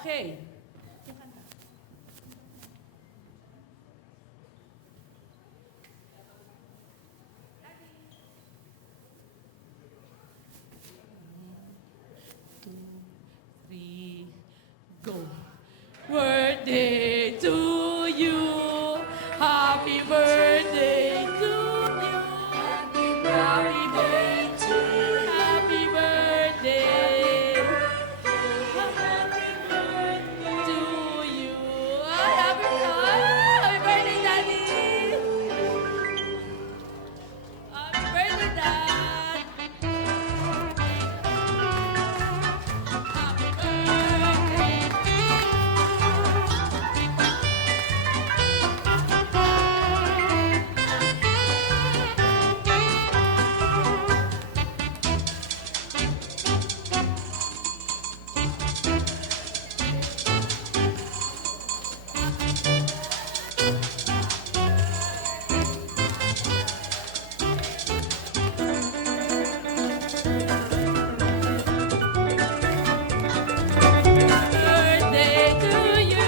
Okay. Two, three, go. Birthday to you. Happy birthday to you. Happy birthday to you. Happy birthday. Happy birthday to you. Happy birthday, Daddy. Happy birthday, Dad. Happy birthday. Birthday to you.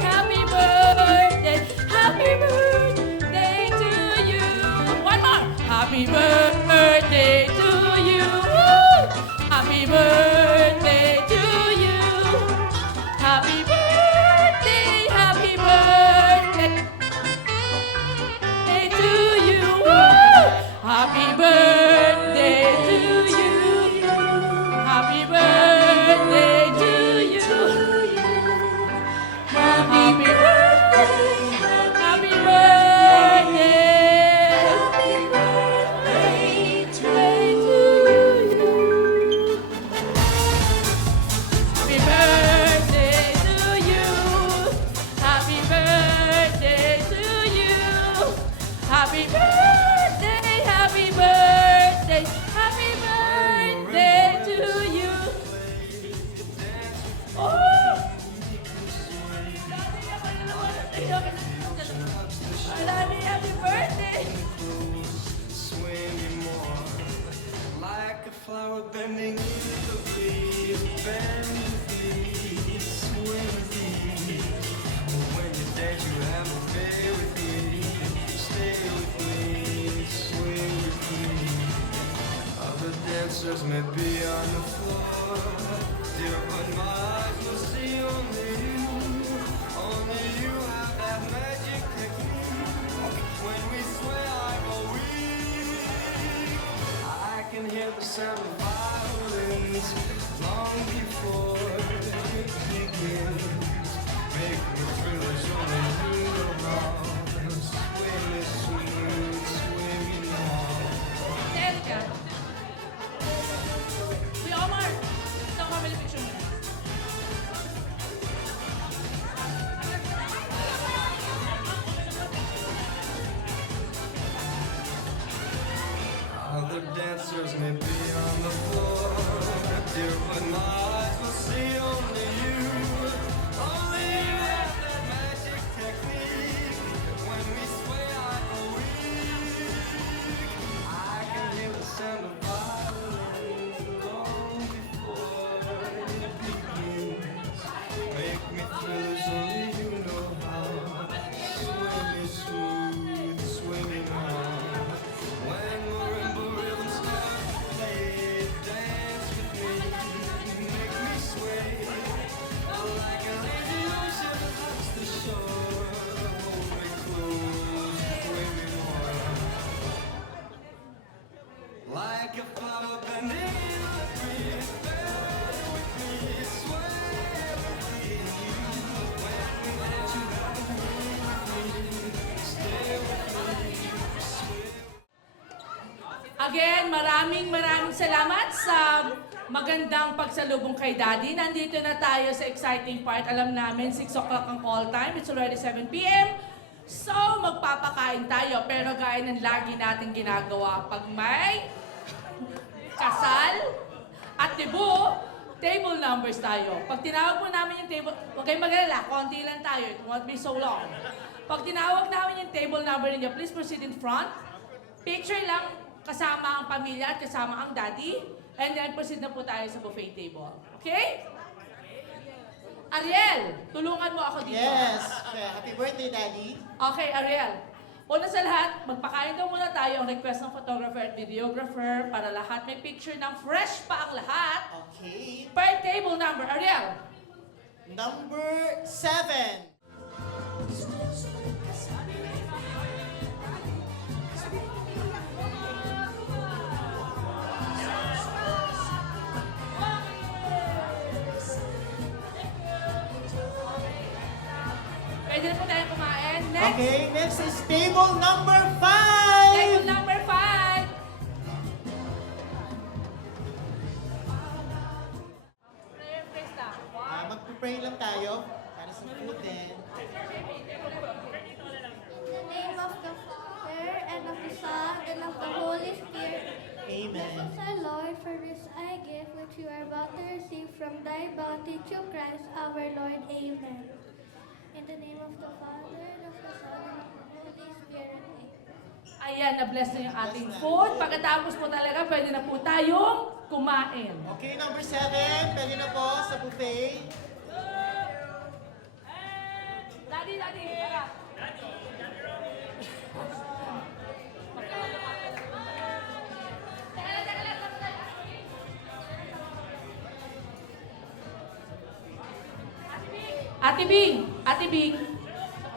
Happy birthday, happy birthday to you. One more. Happy birthday to you. Happy birthday to you. Happy birthday, happy birthday to you. Happy birthday to you. Happy birthday to you. Happy birthday. Happy birthday. To you. Happy birthday to you. Happy birthday to you. Happy birthday. Happy birthday. Happy birthday to you. Oh! Daddy, happy birthday! Swimming more like a flower bending in the breeze. Bend with me, swim with me. When you dance, you have to stay with me. Stay with me, swim with me. Other dancers may be on the floor, dear, but my eyes will see only you. Only you have that magic technique. When we sway, I go weak. I can hear the sound of violins long before it begins. Make me feel as only you know how. Sway me smooth, sway me long. Erica. Kuya Omar, ito ang family picture mo. Other dancers may be on the floor, dear, but my eyes will see only you. Only you have that magic technique. When we sway, I go weak. I can hear the sound of violins long before it begins. Make me thrill as only you know how. Sway me smooth, sway me long. When marimba rhythms start to play, dance with me, make me sway. Like a lazy ocean hugs the shore, hold me close, sway me more. Like a flower bending in the breeze, bend with me, sway with me. When we dance, you have to be with me, stay with me, sway. Again, maraming salamat sa magandang pagsalubong kay Daddy. Nandito na tayo sa exciting part. Alam namin, 6 o'clock ang call time. It's already 7 p.m. So, magpapakain tayo. Pero gaya ng lagi natin ginagawa, pag may kasal at debut, table numbers tayo. Pag tinawag po namin yung table, huwag kayong mag-alala, konti lang tayo. It won't be so long. Pag tinawag namin yung table number ninyo, please proceed in front. Picture lang kasama ang pamilya at kasama ang daddy. And then proceed na po tayo sa buffet table. Okay? Ariel, tulungan mo ako dito. Yes. Happy birthday, Daddy. Okay, Ariel. Una sa lahat, magpakain daw muna tayo ang request ng photographer at videographer para lahat may picture ng fresh pa ang lahat. Okay. Per table number, Ariel. Number 7. Pwede na po tayo kumain. Next. Okay, next is table number Table 5. number 5. Prayer praise lang. Magpupray lang tayo para sa food din. In the name of the Father, and of the Son, and of the Holy Spirit. Amen. This is our Lord, for this I give, which you are about to receive from thy bounty through Christ our Lord. Amen. In the name of the Father, and of the Son, and of the Holy Spirit. Amen. Ayan, na-bless na yung ating food. Pagkatapos po talaga, pwede na po tayong kumain. Okay, number 7. Pwede na po sa buffet. Daddy, tara. Ate Bing.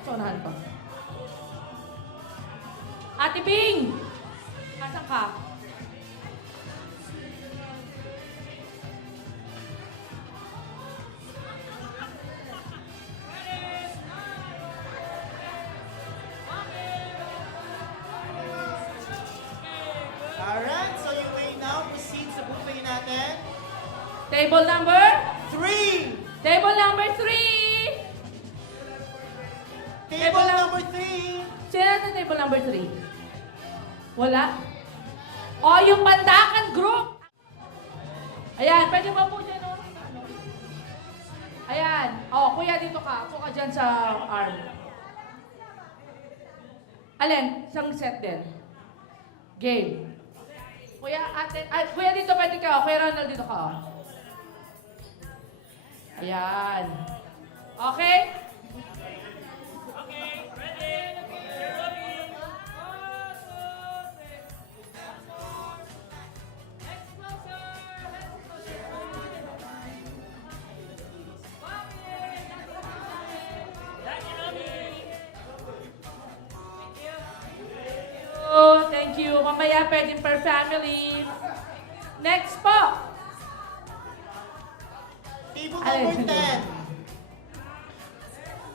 Sonahan pa. Ate Bing! Nasaan ka? Alright, so you may now proceed sa buffet natin. Table number? 3. Table number 3! Table number 3. Sino natin table number 3? Wala? O, yung Pandakan Group! Ayan, pwede ba po dyan, oh? Ayan. O, kuya, dito ka. Ako ka dyan sa arm. Alin? Isang set din. Game. Kuya, ate, ay, kuya dito pwede ka. Kuya Ronald dito ka. Ayan. Okay? Oh, thank you. Mamaya pwede per family. Next po. Table Alin? number 10.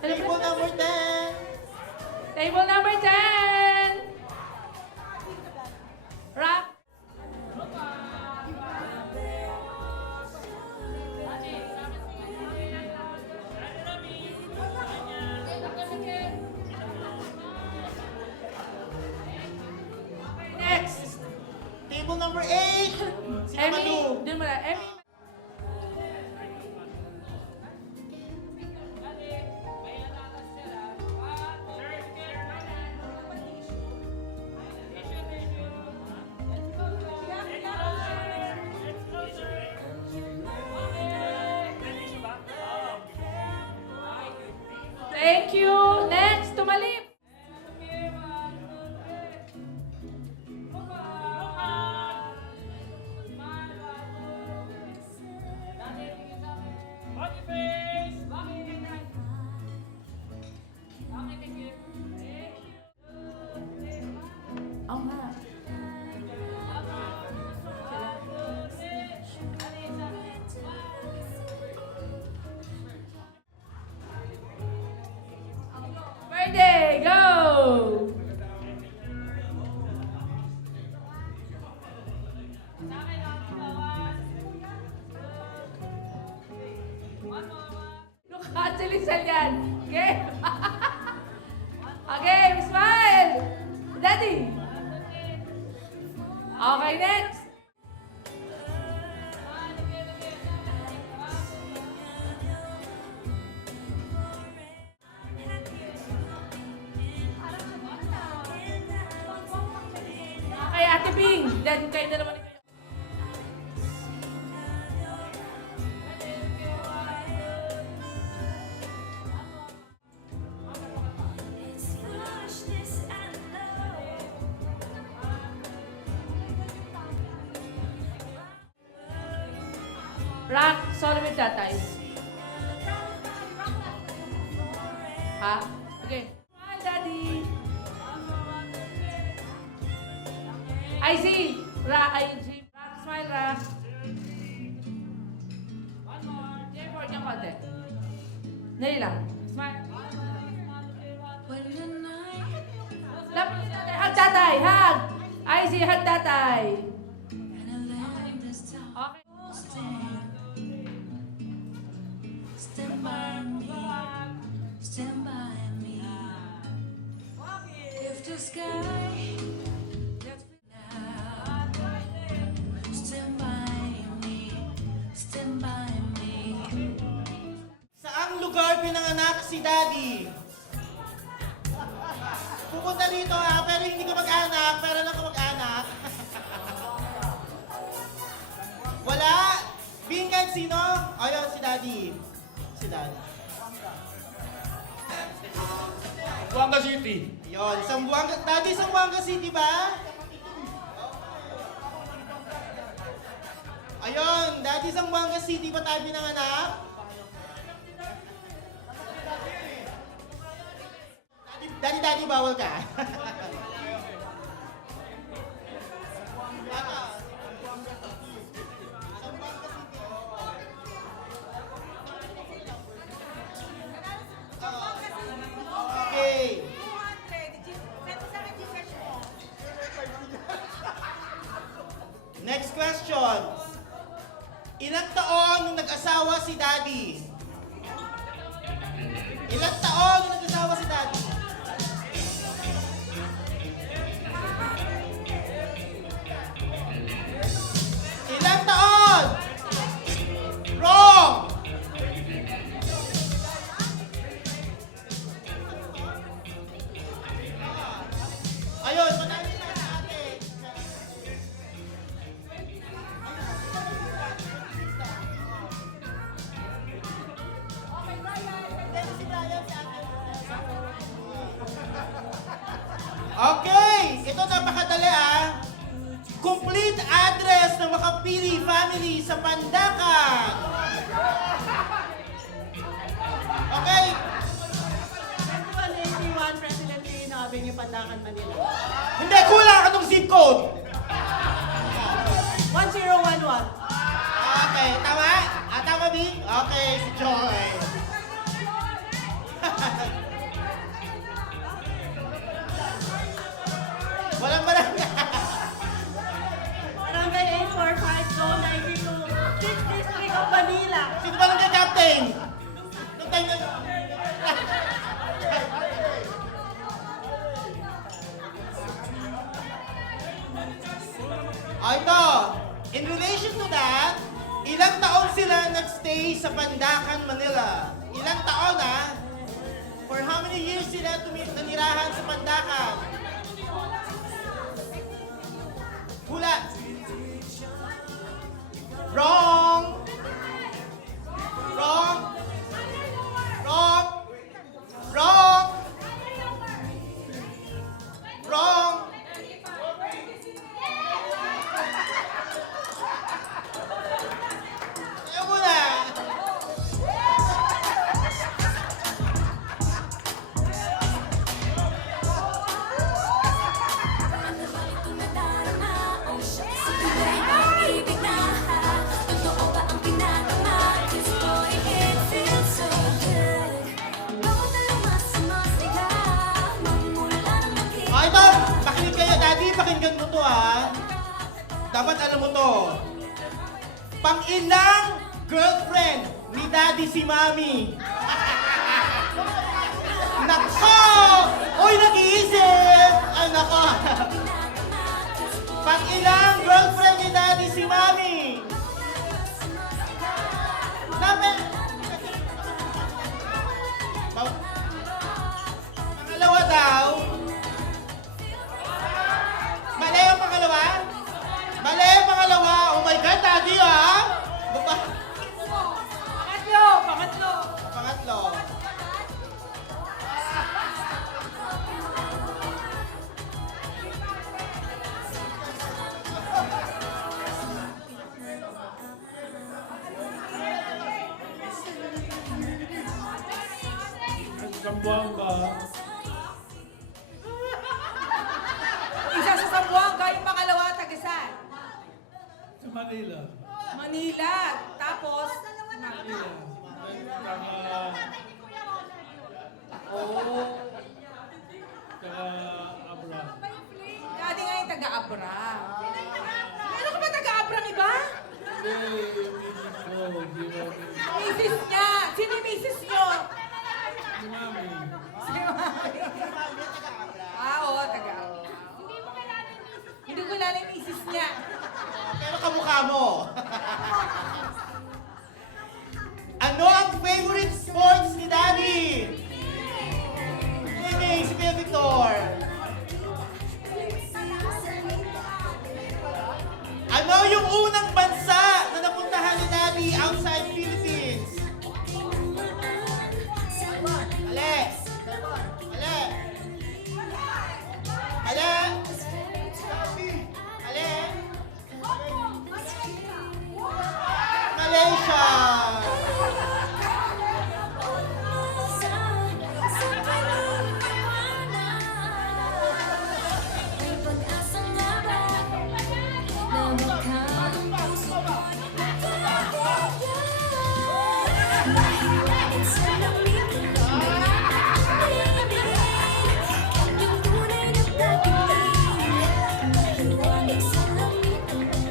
Ano Table ba? number 10. Table number 10. Wrap. Next. Table number 8. Si Emmy. Manu. Dun mo na. Emmy. Thank you. Next, tumalip. Oo nga. Birthday, go! Look, actually, yan. Okay? Okay, smile! Daddy! Okay, next! Okay, Ate Bing, then kayo na naman. Rock, solo with tatay. Ha? Okay. Smile, Daddy. I see. Rock, smile, Rock. One more. Jay, forward yung konti. Dali lang. Smile. Hug tatay, hug! I see, hug tatay. Okay. Stand by me, stand by me. If the sky gets now, stand by me, stand by me. Saang lugar pinanganak si Daddy? Pupunta dito ha, pero hindi ka mag-anak, pero lang ka mag-anak. Wala? Bingkan, sino? Ayun, si Daddy. Si Daddy. Buanga City. Ayun, Daddy, Zamboanga City ba? Ayun, Daddy, Zamboanga City ba tayo pinanganak? Daddy, bawal ka. Okay. Next question. Ilang taon nung nag-asawa si Daddy? Ilang taon nung nag-asawa si Daddy? Ilang taon? Wrong! Ayun, manali na sa atin. Okay, ito napakadali ah. Complete address ng Makapili family sa Pandacan. Okay. 2181 President Quirino Avenue, Pandacan, Manila. Hindi, kulang ka ng zip code. 1011. Okay, tama? Tama, B? Okay, si Joy. Walang barangay. Barangay 845 Zone 92, 6th District of Manila. Sino ba lang kay Captain? Nung time na... Ito, in relation to that, ilang taon sila nagstay sa Pandacan, Manila? Ilang taon For how many years sila nanirahan sa Pandacan? Hula! Wrong! Wrong! Wrong! Wrong! Wrong! Ayaw mo na! Ito, makinig kayo, Daddy, pakinggan mo to Dapat alam mo to. Pang-ilang girlfriend ni Daddy si Mami? Nako! Uy, nag-iisip! Ay, nako! Pang-ilang girlfriend ni Daddy si Mami? Dapat... Pangalawa daw. Mali ang pangalawa? Mali ang pangalawa. Oh my God, Daddy Pangatlo! Pangatlo. Zamboanga. Isa sa Zamboanga, yung pangalawa, taga-saan? Sa Manila. Manila. Tapos, Manila. Saka... Saka Abra. daddy nga yung taga-Abra. Meron ka ba taga-Abra iba? Hindi, hindi ko. Misis niya. Sino yung misis niyo? Si Mami. Si Mami. Oo, taga-Abra. Hindi ko kilala yung misis niya. Pero kamukha mo. Ano ang favorite sports ni Daddy? Swimming, si Kuya Victor. Ano yung unang bansa na napuntahan ni Daddy outside Philippines? Ale. Ale. Ale. Ale. Malaysia.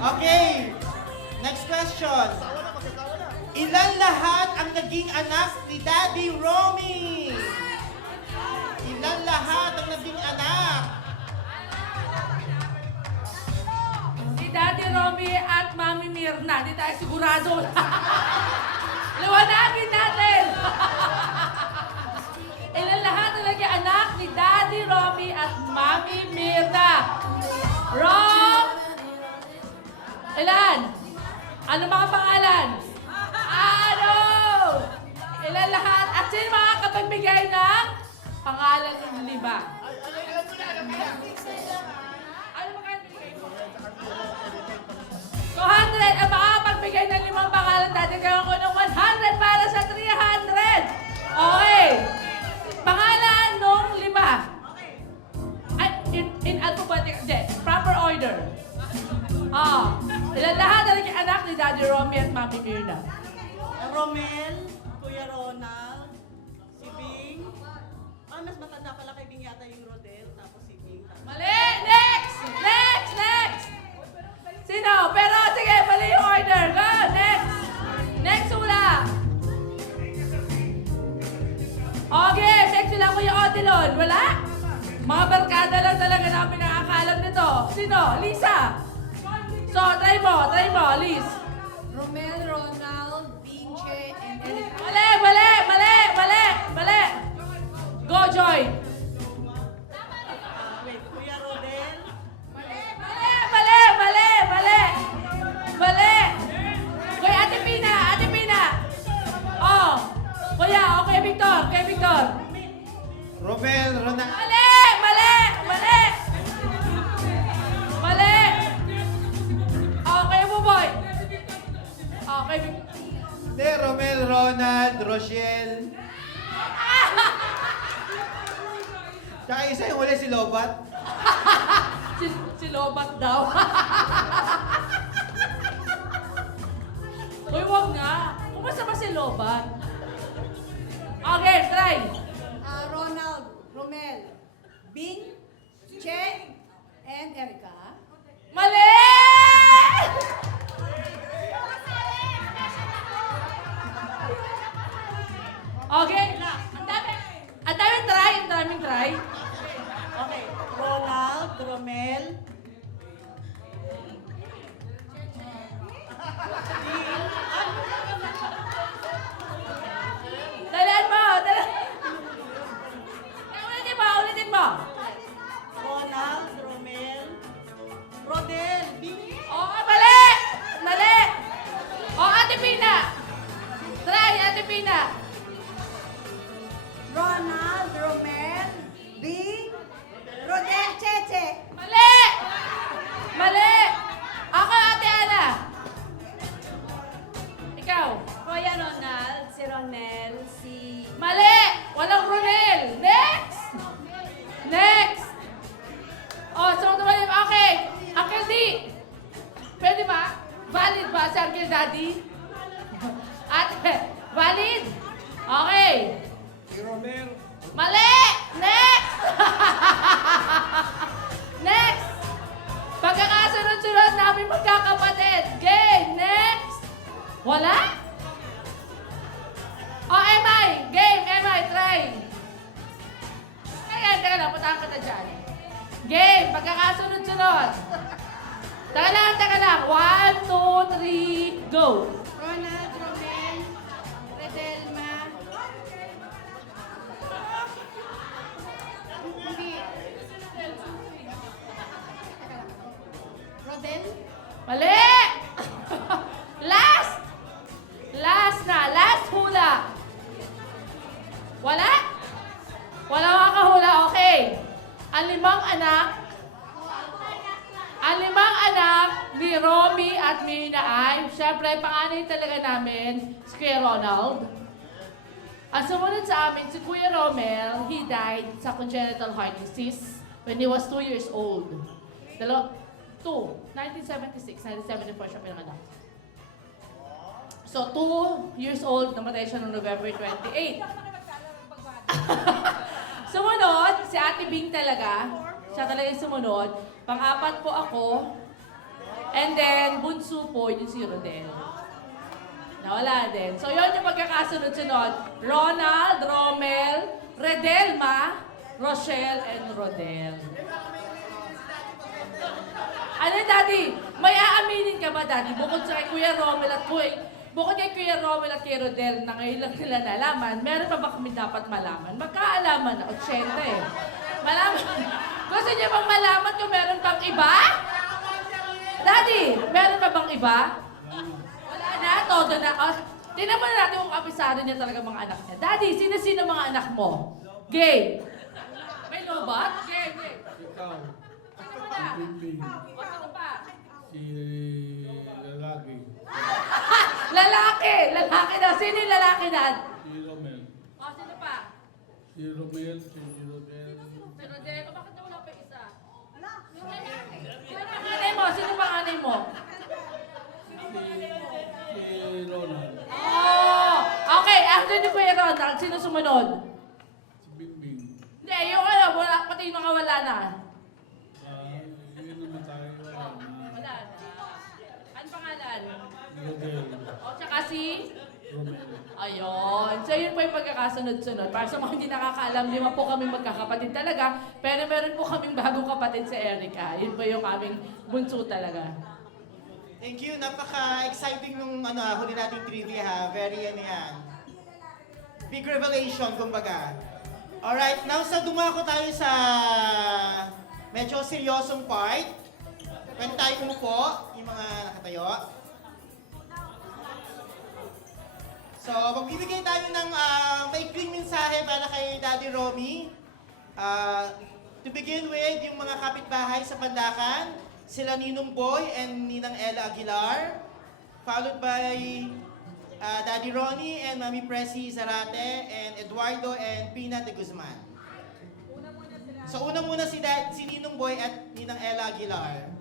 Okay, next question. Ilan lahat ang naging anak ni Daddy Romy? Ilan lahat ang naging anak? Si Daddy Romy at Mami Mirna. Hindi tayo sigurado. Liwanagin natin. Ilan lahat ang naging anak ni Daddy Romy at Mami Mirna? Rob! Ilan? Ano mga pangalan? Ano? Ilan lahat? At sino makakapagbigay ng pangalan ng 5? Ano makakapagbigay mo? 200 ang makakapagbigay ng 5 pangalan. Dati kayo ko ng 100 para sa 300. Okay. Pangalan nung 5. Ay, in alphabetic, hindi, proper order. Ilan lahat na naging anak ni Daddy Romy at Mami Mirna? Romel, Kuya Ronald, si Bing. Mas matanda pala kay Bing yata yung Rodel, tapos si Bing. Mali! Next! Next! Next! Sino? Pero sige, mali yung order. Go! Next! Next wala. Okay, next wala Kuya Odilon. Wala? Mga barkada lang talaga namin nakakalam nito. Sino? Lisa! So, try mo, Liz. Romel, Ronald, Binche, and Eric. Mali, mali, mali, mali, mali. Go, Joy. Wait, Kuya Rodel. Mali, mali, mali, mali. Mali. Kuya, Ate Pina. Oh. Kuya, okay, Victor. Romel, Ronald. Mali, mali, mali. Mali. Okay, Buboy. Okay, Hindi, Romel, Ronald, Rochelle. Tsaka isa yung huli si Lobat. si Lobat daw. Uy, wag nga. Kumusta ba si Lobat? Okay, try. Ronald, Romel, Bing, Che, and Erica. Mali! Okay. Ang daming try. Okay, Ronald, Romel. Dalaan mo. Ulitin mo. Ronald, Romel, Rodel, Bing. Oo, mali! O, Ate Pina. Try, Ate Pina. Ronald, Romel, Bing, Rodel, Cheche. Mali! Ako, Ate Ana. Ikaw. Kuya Ronald, si Ronel, si... Mali! Walang Ronel. Valid ba si Uncle Daddy? Ate, valid? Okay. Si Romel. Mali! Next! Next! Pagkakasunod-sunod namin magkakapatid. Game! Next! Wala? Oh, MI! Game! MI! Try! Ayan, teka lang. Puntahan ka na dyan. Game! Pagkakasunod-sunod. Teka lang. 1, 2, 3, go! Ronald, Romel, Redelma. Hindi. Rodel? Mali! Last! Last na. Last hula. Wala? Wala makakahula. Okay. Ang limang anak ni Romy at Mina ay, syempre, panganay talaga namin, si Kuya Ronald. Ang sumunod sa amin, si Kuya Romel, he died sa congenital heart disease when he was 2 years old. 1976, 1974 siya pinanganak. So, 2 years old, namatay siya noong November 28. Sumunod, si Ate Bing talaga. Siya talaga yung sumunod. Pang-apat po ako. And then, bunso po, yung si Rodel. Nawala din. So, yun yung pagkakasunod-sunod. Ronald, Romel, Redelma, Rochelle, and Rodel. Ano, Daddy? May aaminin ka ba, Daddy? Bukod sa kay Kuya Romel at kay Rodel na ngayon lang nila nalaman, meron pa ba kami dapat malaman? Magkaalaman na, 80 eh. Malaman. Gusto niyo bang malaman kung meron pang iba? Daddy, meron pa bang iba? Wala na, todo na. Oh, tingnan mo na natin kung kapisado niya talaga mga anak niya. Daddy, sino-sino mga anak mo? Gay. May lobat? Gay. Ikaw. Sino pa? Pimping. O, sino pa? Si lalaki. Lalaki daw. Sino yung lalaki, Dad? Si Romel. O, sino pa? Si Romel. Si Rodel. Si Rodel. O, bakit wala pa isa? Yung lalaki. Sino panganay mo? Sino panganay mo? Si Ronald. Oh! Okay, after ni Kuya Ronald, sino sumunod? Si Bingbing. Hindi, yung wala, pati yung nakawala na. Yun naman tayo. Wala na. Ano pangalan? Rodel. O, tsaka si? Romel. Ayun. So, yun po yung pagkakasunod-sunod. Para sa mga hindi nakakaalam, 5 po kami magkakapatid talaga. Pero meron po kaming bagong kapatid si Erica. Yun po yung aming bunso talaga. Thank you. Napaka-exciting nung huli nating trivia ha. Very yan. Big revelation, kumbaga. Alright, now dumako tayo sa medyo seryosong part. Pwede tayo umupo, yung mga nakatayo. So, magbibigay tayo ng maikling mensahe para kay Daddy Romy. To begin with, yung mga kapitbahay sa Pandakan, sila Ninong Boy and Ninang Ella Aguilar, followed by Daddy Ronnie and Mami Presi Zarate and Eduardo and Pina de Guzman. So una muna si Ninong Boy at Ninang Ella Aguilar.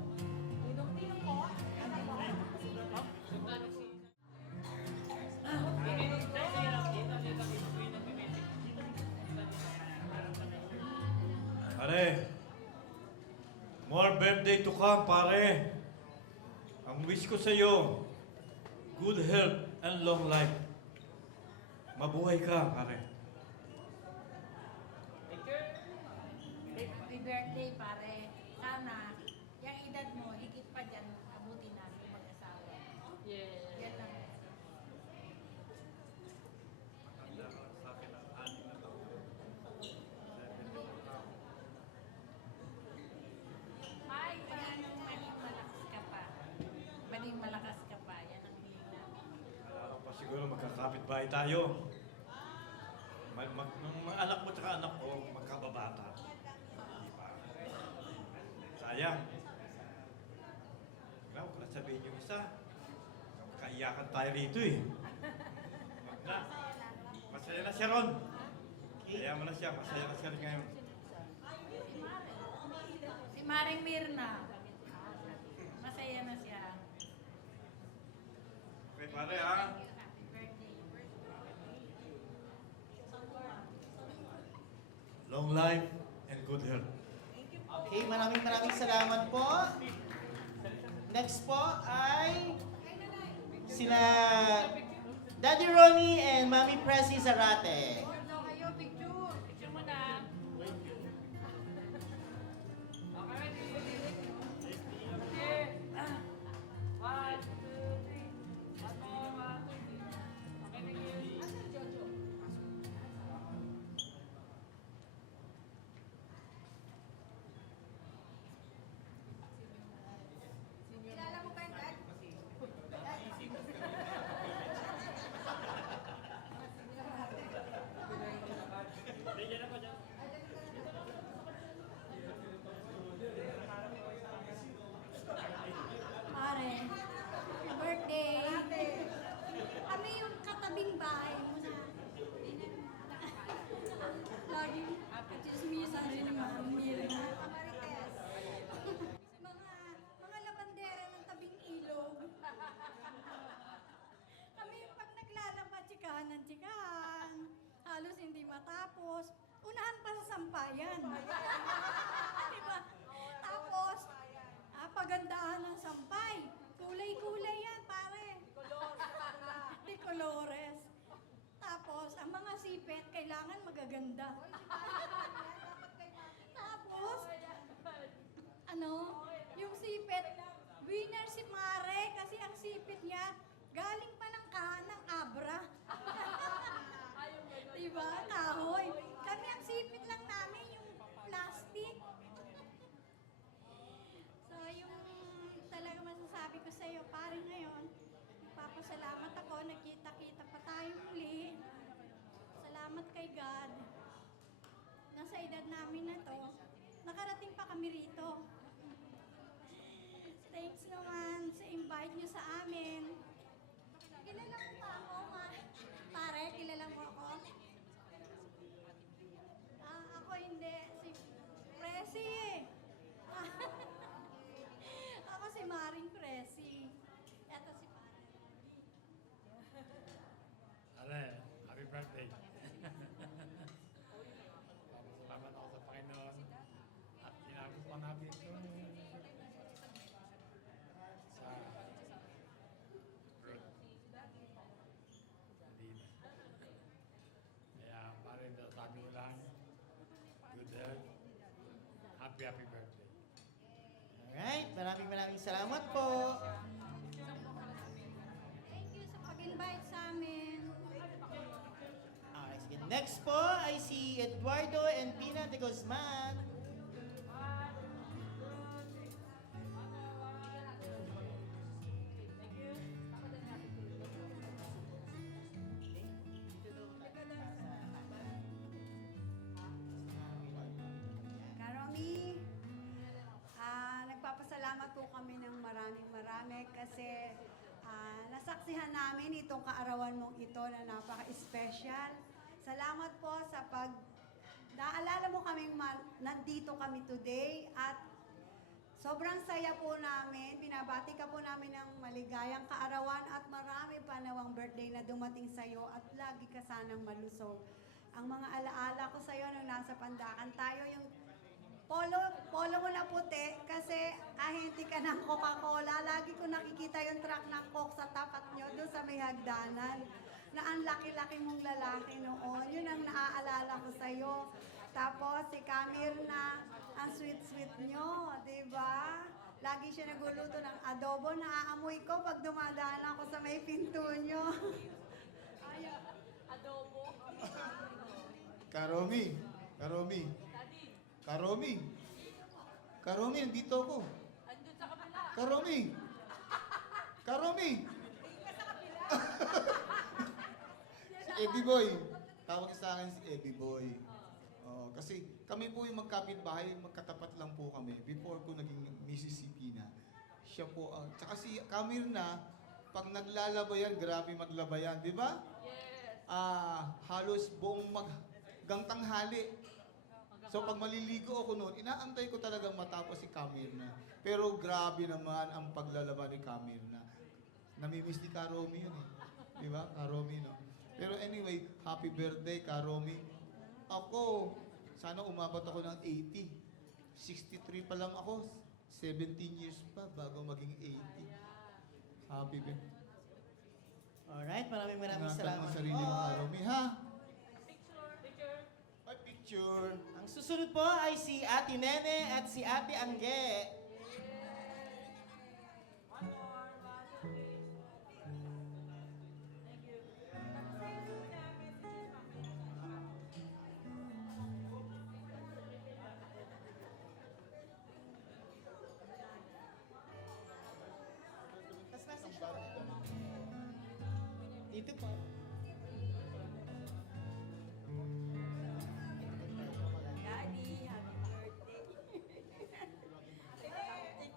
Pare, more birthday to come, pare. Ang wish ko sa iyo, good health and long life. Mabuhay ka, pare. Happy birthday, pare. Sana, yung edad mo, higit pa dyan, abutin natin mag-asawa. Yeah. Yan lang. Ay, maging malakas ka pa. Maging malakas ka pa. Yan ang hina. Alam pa siguro magkakapit-bahay tayo. Ng mga anak mo tsaka anak ko, magkababata. Di ba? Sayang. Wala ko na sabihin yung isa. Kaiyakan tayo rito eh. Wag na. Masaya na siya ron. Kaya mo na siya. Masaya na siya rin ngayon. Si Maring Mirna. Masaya na siya. Okay, pare ha. Happy birthday. Long life and good health. Okay, maraming salamat po. Next po ay sina Daddy Ronnie and Mami Pressy Zarate. Kayo, picture. Picture mo na. Kilala mo ba yung dad? Pare, happy birthday. Kami yung katabing bahay mo na. Lagi, chismisan si Mami. Mga labandera ng tabing ilog. Kami pag naglalaba, tsikahan ng tsikahan. Halos hindi matapos. Unahan pa sa sampayan. Diba? Tapos, pagandahan ng sampay. Kulay-kulay yan, pare. Di colores. Tapos, ang mga sipet, kailangan magaganda. Tapos, yung sipet, winner si Mare kasi ang sipit niya, galing pa ng kahanang abra. Diba? Kahoy. Kami ang sipit lang namin, yung plastic. So, yung talaga masasabi ko sa'yo, pare ngayon, nagpapasalamat ako, nagkita-kita pa tayo muli. Salamat kay God. Nasa edad namin na to, nakarating pa kami rito. Thanks naman sa invite nyo sa amin. Kilala mo pa ako, pare, kilala mo ako? Ako hindi, si Pressy eh. Ako si Maring Pressy. Ito si Pare. Pare, happy birthday. Salamat ako sa Panginoon. At inabot pa natin ito sa road. Hindi na. Kaya pare, sabi ko lang, good health. Happy birthday. Alright, maraming salamat po. Thank you sa pag-invite sa amin. Okay, sige. Next po ay si Eduardo and Pina de Guzman. Karomi, nagpapasalamat po kami ng marami kasi nasaksihan namin itong kaarawan mong ito na napaka-special. Salamat po sa naalala mo kaming nandito kami today at sobrang saya po namin. Binabati ka po namin ng maligayang kaarawan at marami pa nawang birthday na dumating sa'yo at lagi ka sanang malusog. Ang mga alaala ko sa'yo nung nasa Pandakan tayo, yung polo mo na puti kasi ahente ka ng Coca-Cola. Lagi ko nakikita yung truck ng Coke sa tapat nyo doon sa may hagdanan. Na ang laki-laki mong lalaki noon. Yun ang naaalala ko sa'yo. Tapos si Camille na ang sweet-sweet nyo, di ba? Lagi siya nagluluto ng adobo. Naaamoy ko pag dumadaan ako sa may pinto nyo. Adobo. Karomi, nandito ako. Andun sa kabila. Karomi! Si Eddie Boy. Tawag sa akin si Eddie Boy. Kasi kami po yung magkapit-bahay, magkatapat lang po kami. Before ko naging Mississippi na. Siya po, tsaka si Camille na, pag naglalabayan, grabe maglabayan, di ba? Yes. Halos buong gangtanghali. So pag maliligo ako noon, inaantay ko talagang matapos si Camille na. Pero grabe naman ang paglalaba ni Camille na. Namimiss ni Karomi yun eh. Di ba? Karomi, no? Pero anyway, happy birthday, Karomi. Ako, sana umabot ako ng 80. 63 pa lang ako. 17 years pa bago maging 80. Happy birthday. Alright, maraming Ingatan salamat. mo sarili mo, Karomi, ha? Ay, picture. Ang susunod po ay si Ate Nene at si Ate Angge. Dito po. Daddy,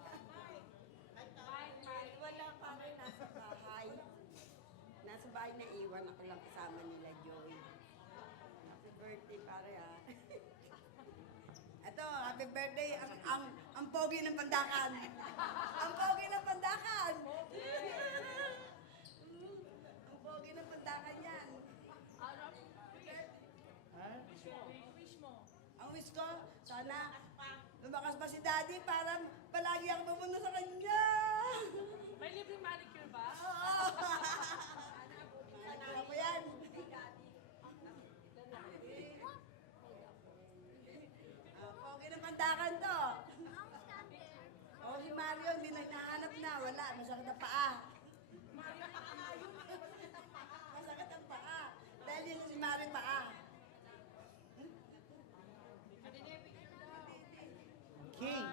happy birthday. Wala pa rin nasa bahay. Nasa bahay na iwan ako lang kasama nila Joy. Happy birthday pare ha. Ito, happy birthday ang pogi ng Pandakan. Ang pogi ng Pandakan. Ang pogi ng Pandakan yan. Ang wish ko, sana lumakas pa si Daddy para palagi ako pumunta sa kanya. May libreng manicure ba? Oo. Sana ako yan. Pogi ng Pandakan to. Oh, si Mario, hindi na hinahanap na. Wala, masakit ang paa. Masakit ang paa. Dahil yun si Mario paa. Okay.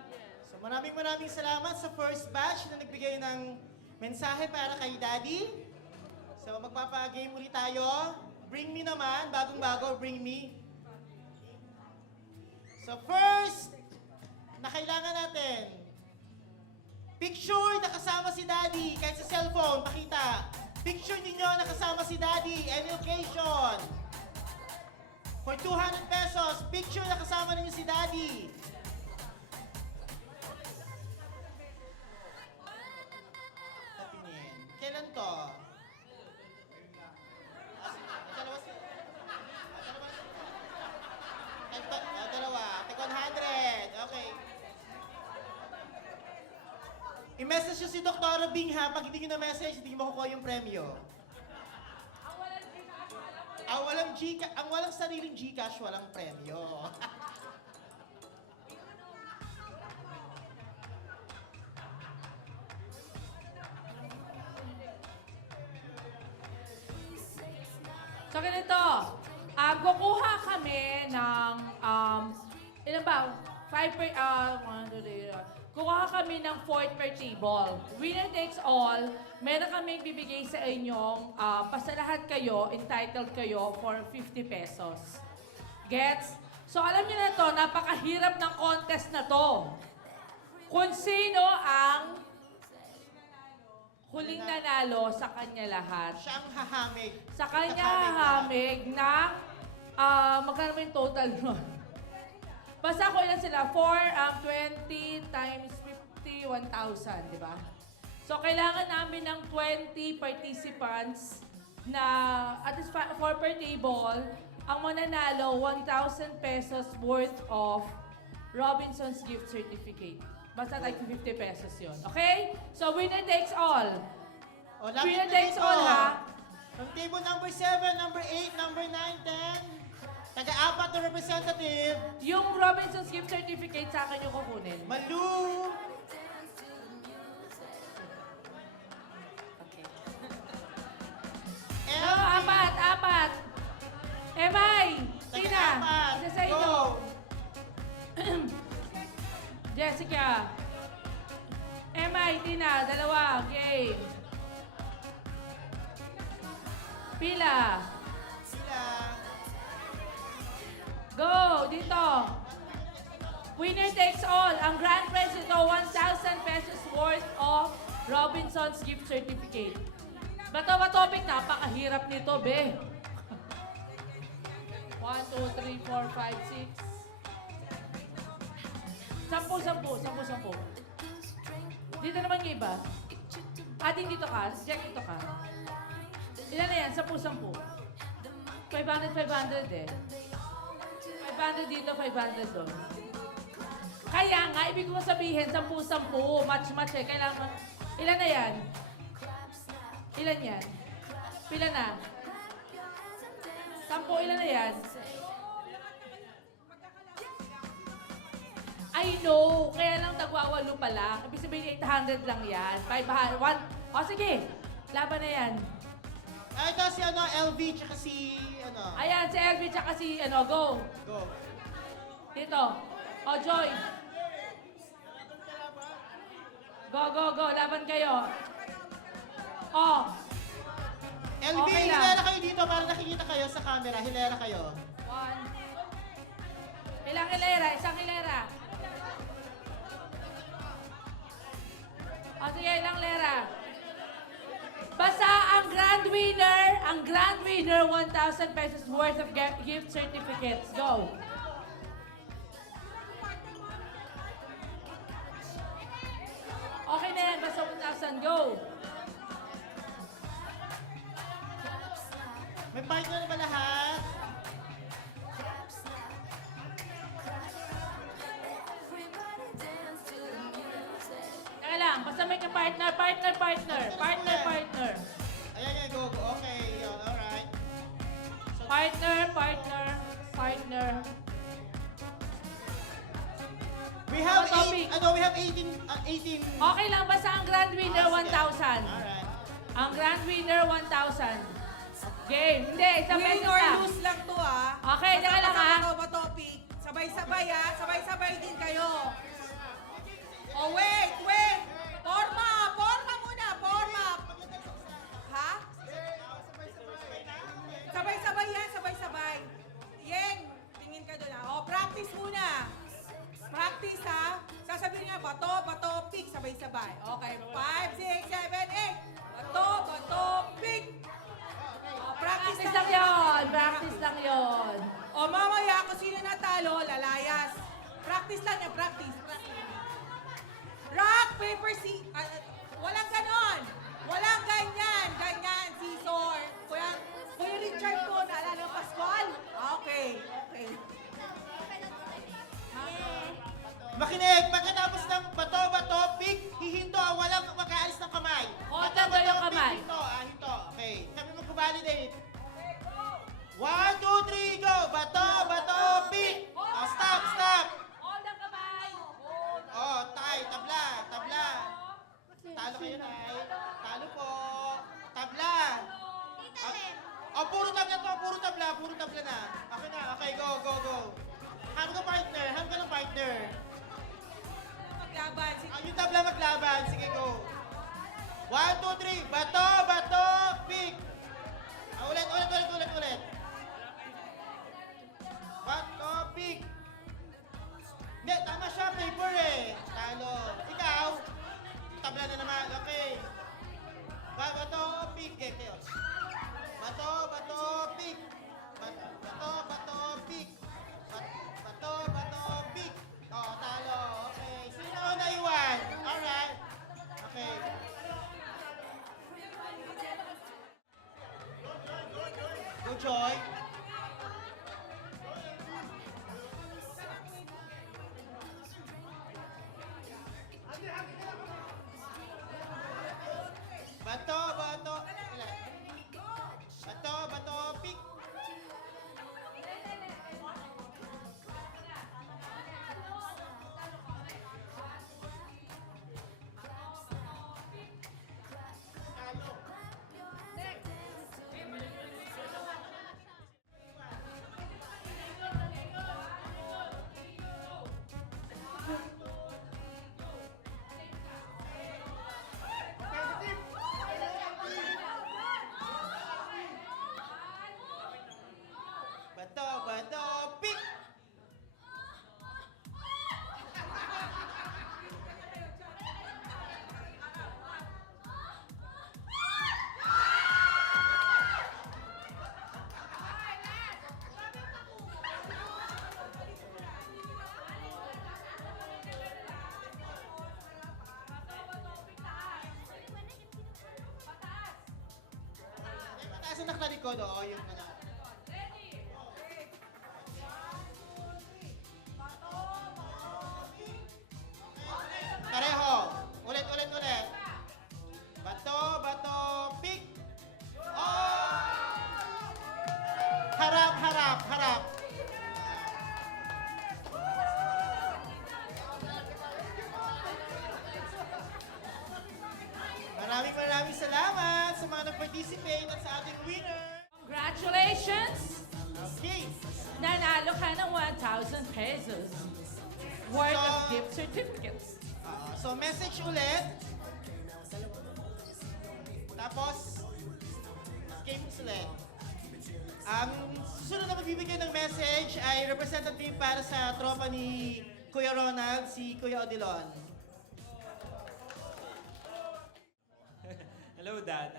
So maraming salamat sa first batch na nagbigay ng mensahe para kay Daddy. So magpapa-game ulit tayo. Bring me naman, bagong-bago, bring me. So first, na kailangan natin, picture na kasama si Daddy, kahit sa cellphone, pakita. Picture ninyo na kasama si Daddy, any occasion. For 200 pesos, picture na kasama ninyo si Daddy. Patingin. Kailan to? Dalawa. Take 100. Okay. I-message nyo si Dr. Bing ha. Pag hindi nyo na-message, hindi mo makukuha yung premyo. Ang walang sariling Gcash, walang premyo. So ganito, kukuha kami ng, ilan ba? 5 per, kukuha kami ng 4 per table. Winner takes all, meron kami bibigay sa inyong, basta lahat kayo, entitled kayo for 50 pesos. Gets? So alam niyo na to, napakahirap ng contest na to. Kung sino ang huling nanalo sa kanya lahat. Siya ang hahamig. Sa kanya hahamig ng, magkano ba yung total nun? Basta ko ilan sila, 20 times 50, 1,000, di ba? So, kailangan namin ng 20 participants na at least 4 per table. Ang mananalo, 1,000 pesos worth of Robinson's gift certificate. Basta like 50 pesos yun. Okay? So, winner takes all. O, lapit Winner na takes dito. all, ha? From table number 7, number 8, number 9, 10. Taga-apat na representative. Yung Robinson's gift certificate sa akin yung kukunin. Malu. No, apat. Emay! Tina! Taga-apat. Isa sa inyo. Go. Jessica. Emay, Tina, dalawa. Game. Pila. Sila. Go! Dito. Winner takes all. Ang grand prize ito, 1,000 pesos worth of Robinson's gift certificate. Bato ba topic? Napakahirap nito, be. 1, 2, 3, 4, 5, 6. 10. Dito naman yung iba. Ating dito ka. Check dito ka. Ilan na yan? 10-10. 500 eh. 500 dito, 500 doon. Kaya nga, ibig ko sabihin, 10-10. Match-match eh. Kailangan, ilan na yan? Ilan yan? Pila na? 10, ilan na yan? I know, kaya lang tagwawalo pala. Ibig sabihin 800 lang yan. 500, 1. O sige, laban na yan. Ah, ito si LV tsaka si Ayan, si Elvie tsaka si go. Go. Dito. O, Joy. Go. Laban kayo. O. LV, Okay lang. hilera kayo dito para nakikita kayo sa camera. Hilera kayo. 1. Ilang hilera? Isang hilera. O, sige, ilang lera. Basta ang grand winner, 1,000 pesos worth of gift certificates. Go. Okay na yan, basta 1,000. Go. May partner na ba lahat? Teka lang, basta may ka-partner. Ayan, go. Okay, yun, alright. Partner. We have Topic. 18. Okay lang, basta ang grand winner, Ah, sige. 1,000. Alright. Ang grand winner, 1,000. Game. Hindi, isang Win beses or na. lose lang to ah. Okay, teka lang, ha? Basta topic. Sabay-sabay ah. Sabay-sabay din kayo. Oh, wait. Forma muna. Ha? Sabay-sabay yan, sabay-sabay. Yeng, tingin ka doon ah. Oh, practice muna. Practice ha. Sasabihin nga, bato, pick. Sabay-sabay. Okay, 5, 6, 7, 8. Bato, pick. Oh, practice Practice lang yon. O mamaya, kung sino natalo, lalayas. Practice lang yan, practice. Rock, paper, walang ganon. Walang ganyan, scissor. Kuya Richard ko, naalala mo, Pascual? Okay. Makinig, pagkatapos ng bato, pick, hihinto, walang mag-aalis ng kamay. Kontra daw yung kamay. Pick, hinto. Okay, kami mag-validate. 1, 2, 3, go! Bato, pick! Oh, stop! Hold ang kamay. Oh, tay, tabla. Talo kayo, tay. Talo po. Tabla. Oh, puro tabla na. Okay, go. Ham ka ng partner. Maglaban. Yung tabla maglaban. Sige, go. 1, 2, 3. Bato, pick. Ulit. Bato, pick. Hindi, tama siya. Paper eh. Talo. Ikaw. Tabla na naman. Okay. Bato, pick. Kayo. Bato, pick. Bato, pick. Bato, pick. Oh, talo. Okay. Sino na iwan? Alright. Okay. Go, Joy. Bato, pick. nasa nakalikod, oo, yung ano. Pareho. Ulit. Bato, pick. Oh! Harap. Maraming salamat sa mga nag-participate at sa ating winner. Congratulations! Okay. Nanalo ka ng 1,000 pesos worth of gift certificates. So message ulit. Tapos, games ulit. Susunod na magbibigay ng message ay representative para sa tropa ni Kuya Ronald, si Kuya Odilon. Hello, Dad.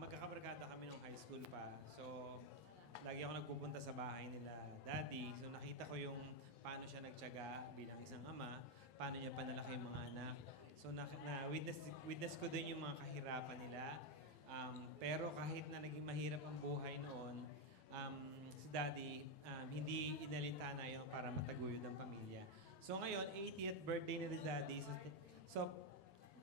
Magkakabarkada kami nung high school pa. So, lagi ako nagpupunta sa bahay nila, Daddy. So, nakita ko yung paano siya nagtiyaga bilang isang ama, paano niya panalaki yung mga anak. So, witness ko din yung mga kahirapan nila. Pero kahit na naging mahirap ang buhay noon, si Daddy, hindi inalintana yun para mataguyod ang pamilya. So, ngayon, 80th birthday ni Daddy. So,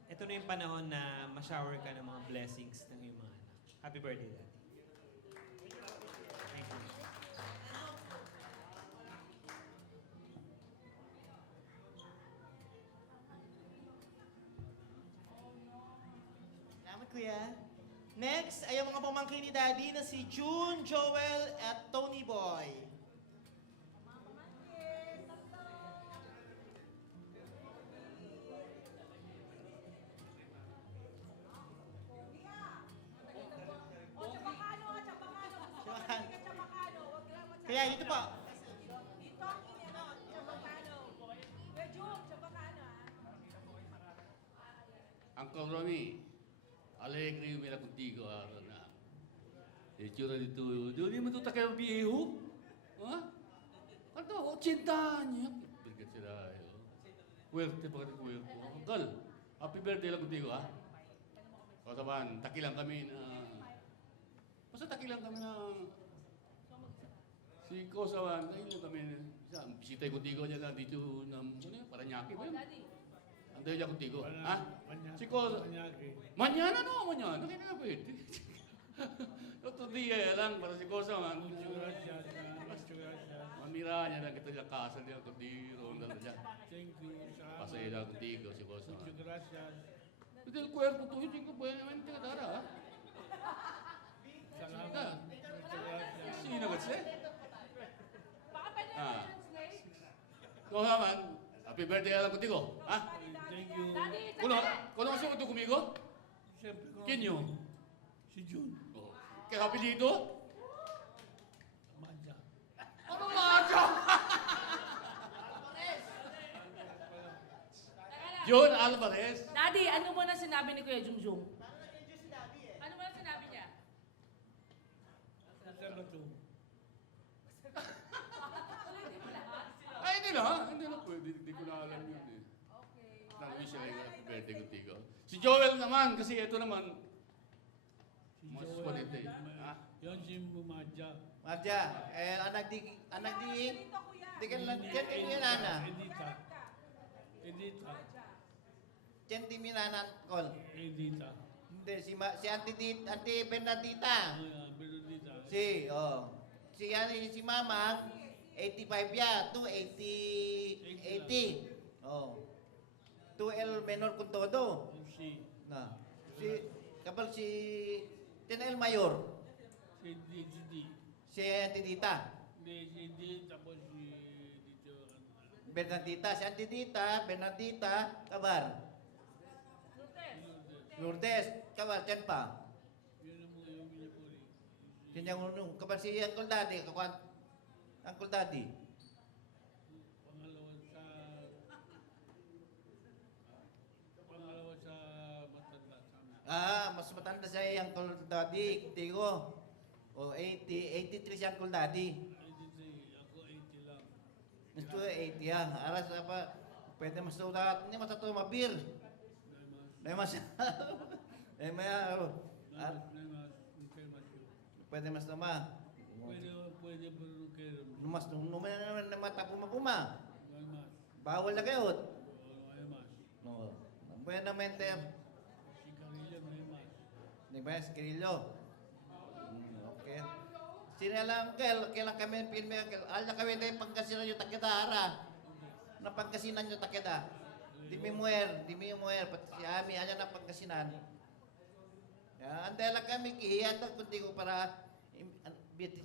ito na yung panahon na ma-shower ka ng mga blessings ng iyong mga anak. Happy birthday, Daddy. Thank you. Salamat, Kuya. Next ay ang mga pamangkin ni Daddy na si June, Joel, at Tony Boy. Kaya dito po. Uncle Romy, alegre yung mila contigo araw na. Itsura dito, di mo ito takay ang viejo? Ha? Ano, 80 años. Bigat sila. Puwerte pa rin puwerte. Uncle, happy birthday lang contigo, ha? O saban, takilang kami na... Basta takilang kami na... Si Kosawan, ayun lang kami. Bisitay contigo niya na dito na... Ano yun? Paranaque ba yun? Anday niya contigo. Ha? Si Kosa... Mañana no, mañana. Kaya nga pwede. Otro día lang para si Kosawan. Mamira niya lang kita niya kasal niya contigo. Thank you. Pasaya lang contigo si Kosawan. Muchas gracias. Ito yung cuerpo tuyo, chico. Buenamente ka dara, ha? Salamat. Muchas gracias. Sino ka siya? Baka pwede Ah. translate? Kosawan, happy birthday lang contigo. Ha? Thank you. Daddy, Kuno kasi mo conmigo? Siyempre ko. Kinyo? Si June. Oh. Kaya apelido? Madja. Ano macho? John Alvarez. Daddy, ano mo na sinabi ni Kuya Jungjung? Ano mo na sinabi niya? December 2. Ay, hindi na. Hindi na pwede. Hindi ko na alam yun eh. Nag-wish siya yung happy birthday contigo. Si Joel naman, kasi ito naman, Si mas Joel. quality. Ha? Yon si Madja. Madja, anak di kan lantian ini nana. Edita. Edita. Centi minanan kol. Edita. Hindi, si Auntie Bernardita. Benedita. Si si Mamang, 85 ya, tu 80. Oh. Tu el menor con todo. Si. Nah, kapal si Tinel Mayor, Si D. si Auntie Dita. Si D. Tapos si dito. Bernardita, si Auntie Dita, Bernardita, kabar. Lourdes, kabar, tiyan pa. Yun ang mga yung minipuri. Kanyang unong, kabar si Uncle Daddy, kakuan, Uncle Daddy. Pangalawa sa matanda sa amin. Mas matanda siya yung Uncle Daddy, tigo. O 83 si Uncle Daddy. 83. Ako 80 lang. Ito 80 ya. Aras apa? Pwede mas tulat niya matatuwa mabir. May mas. May mas. May mas. Pwede mas nama. Pwede pero kaya. Numas naman na mata puma. No hay más. Bawal na kayo. No hay más. No. Buenamente. Cigarrillo no hay más. Di ba, Skrillo? Okay. Sinalang kailan kami filme, ala kami na yung pangkasinan yung takidara. Na pangkasinan yung takida. Di mi muer, pati si Ami, anya na pangkasinan. Ya, antay lang kami, kihiyan lang kundi ko para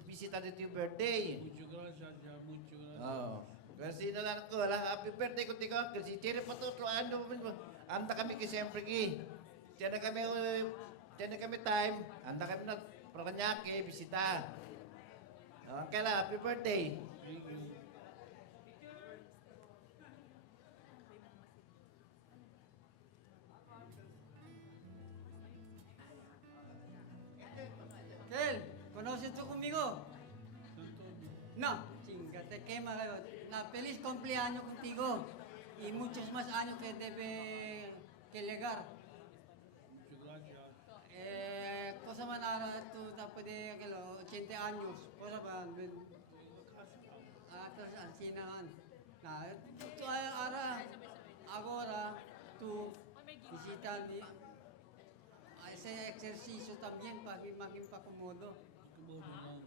bisita dito yung birthday. Muchas gracias, ya, muchas gracias. Oo. Kasi na lang ko, happy birthday kundi ko, kasi Chiri Patuto, anda kami kay siyempre ki. Diyan na kami time, anda kami na Paranaque, bisita. Okay lang, happy birthday. Thank you. Kel, ¿conoces tú conmigo? No, chinga, te quema. Feliz cumpleaños contigo y muchos más años que debe que llegar. Muchas gracias. Cosa manara tú después de 80 años, cosa pa atas ansinahan. Na, tu ara agora tu visita ni ese ejercicio también para que maging pakomodo. Kumodo lang.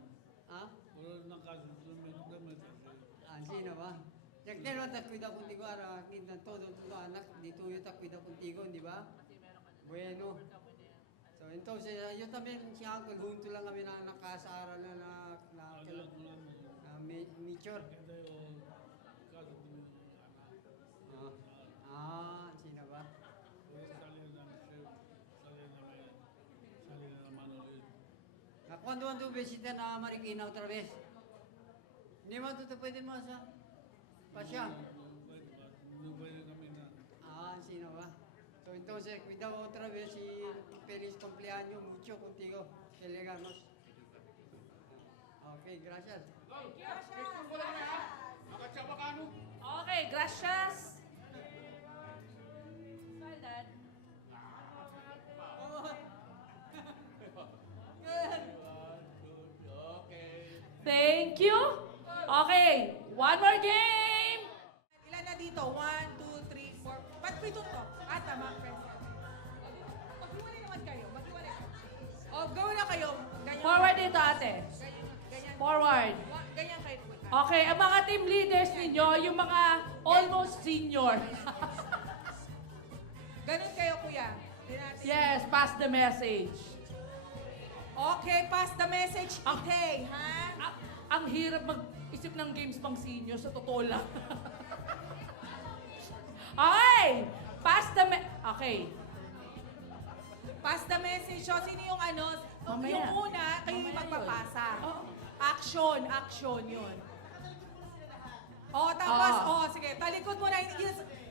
Ha? Wala nang kasunod. Ansina ba? Jak pero ta cuida contigo ara kintan todo tu anak dito yo ta cuida contigo, di ba? Bueno. So entonces yo también si Uncle junto lang kami na nakasara na mature. Sino ba? ¿Cuándo ando visita na Marikina otra vez? Hindi mo ito pwede mo sa pasya? Sino ba? So entonces, cuidado otra vez y feliz cumpleaños mucho contigo. Que le ganos. Okay, gracias. Okay, gracias. Smile, Dad. Thank you. Okay, one more game. Ilan na dito? 1, 2, 3, 4. Ba't pito to? Tama, friends. Maghiwalay naman kayo. Maghiwalay kayo. Go na kayo. Ganyan. Forward dito, ate. Ganyan. Forward. Ganyan kayo. Okay, ang mga team leaders ninyo, yung mga almost senior. Ganun kayo, kuya. Yes, pass the message. Okay, pass the message today, ha? Ang hirap mag-isip ng games pang senior, sa totoo lang. Okay! Pass the Okay. Pass the message. So, sino yung ano? Mamaya. Yung una, kayo yung magpapasa. Action yun. Tapos, sige, talikod mo na.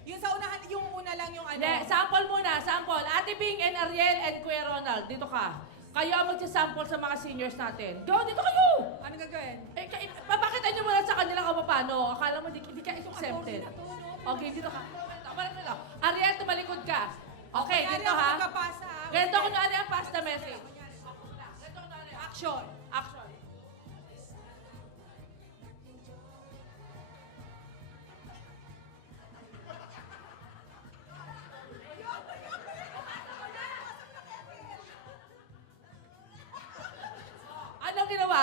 Yung sa unahan, yung una lang yung ano. Hindi, sample muna, sample. Ate Bing and Ariel and Kuya Ronald, dito ka. Kayo ang magsasample sa mga seniors natin. Go, dito kayo! Ano gagawin? Papakita nyo muna sa kanila kung paano. Akala mo, di ka accepted. Okay, dito ka. Ariel, tumalikod ka. Okay, dito ha. Ganito ko na Ariel, pass the message. Action. Anong ginawa?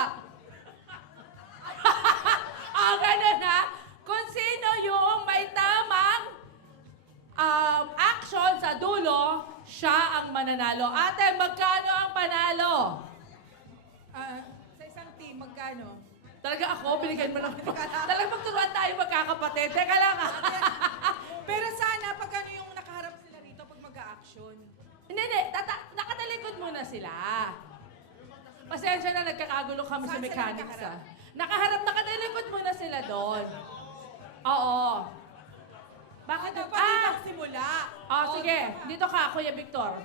Ganun ha. Kung sino yung may tamang action sa dulo, siya ang mananalo. Ate, magkano ang panalo? Sa isang team, magkano? Talaga ako, binigyan mo ng... Talaga magturuan tayo magkakapatid. Teka lang ha. Pero sana, pag ano yung nakaharap sila dito pag mag-a-action. Hindi. Nakatalikod muna sila. Pasensya na, nagkakagulo kami sa Saan sila mechanics nakaharap? Nakatalikod muna sila doon. Oo. Bakit? Dapat simula. Sige. Dito ka, Kuya Victor.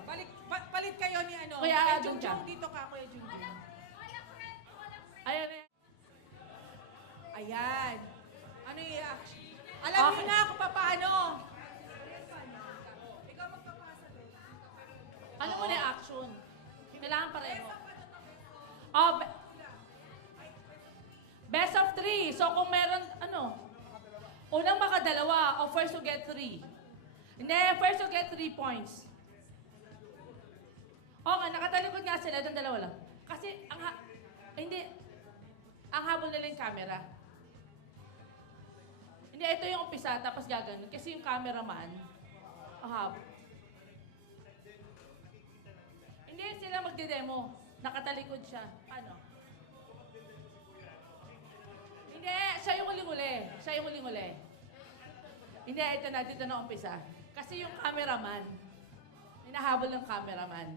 Palit kayo ni ano. Kuya Junjun. Dito ka, Kuya Junjun. Ayan. Ayan. Ano yung action? Alam niyo na kung paano. Ikaw magpapasa doon. Ano muna yung action? Kailangan pareho. So kung meron, unang makadalawa o first to get 3. Hindi, first to get 3 points. Oo nga, nakatalikod nga sila, doon dalawa lang. Kasi, ang habol nila yung camera. Hindi, ito yung umpisa, tapos gaganon. Kasi yung cameraman, ang habol. Hindi sila magdidemo. Nakatalikod siya. Paano? Hindi, siya yung huling-huli. Siya yung huling-huli. Hindi, ito na, dito na umpisa. Kasi yung cameraman, hinahabol ng cameraman.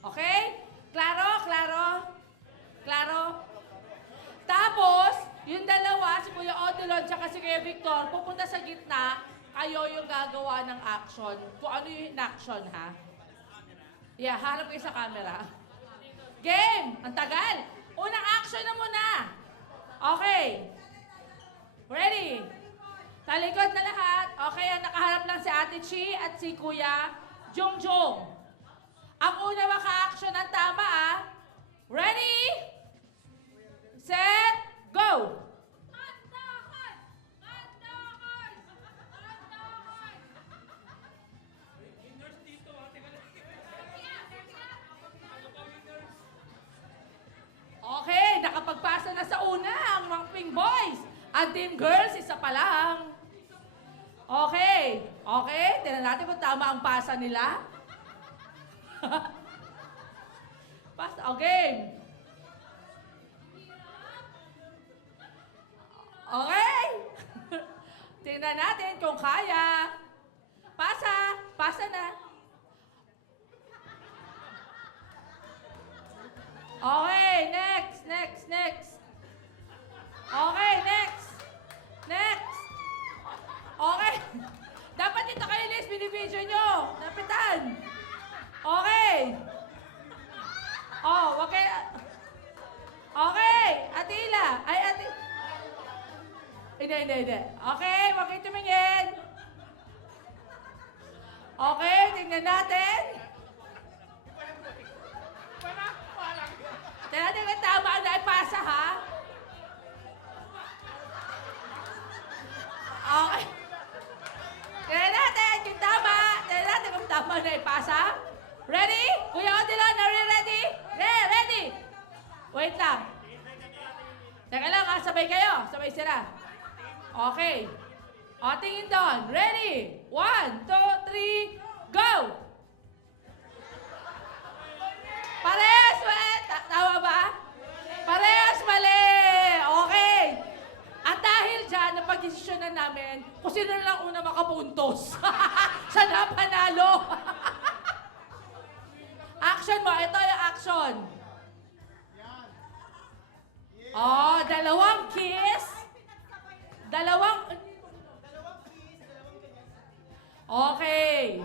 Okay? Klaro? Klaro? Klaro? Tapos, yung dalawa, si Kuya Odilon tsaka si Kuya Victor, pupunta sa gitna, kayo yung gagawa ng action. Kung ano yung action, ha? Yeah, harap kayo sa camera. Game! Ang tagal! Unang action na muna! Okay. Ready? Talikod na lahat. Okay, ang nakaharap lang si Ate Chi at si Kuya Jongjong. Ang una maka-action ng tama, ah. Ready? Set, go! Okay, nakapagpasa na sa una ang mga Pink Boys. Ang Team Girls, isa pa lang. Okay. Okay, tingnan natin kung tama ang pasa nila. Pasa, okay. Okay. Tingnan natin kung kaya. Pasa. Pasa na. Okay, next. Okay, next. Okay. Dapat dito kayo list, binibidyo nyo. Dapitan. Okay. Oh, okay. Okay, Atila. Ay, Ate. Hindi. Okay, wag kayo tumingin. Okay, tingnan natin. Tingnan natin kung tama ang naipasa, ha? Okay. Tingnan natin kung tama. Tingnan natin kung tama ang naipasa. Ready? Kuya Odilon, are you ready? Ready? Wait lang. Teka lang, ha? Sabay kayo. Sabay sila. Okay. O, tingin doon. Ready? 1, 2, 3, go! Parehas, wait. Tama ba? Parehas, mali. Okay. At dahil dyan, napag-desisyonan namin kung sino na lang una makapuntos. Siya na panalo. Action mo. Ito yung action. Oh, dalawang kiss. Okay.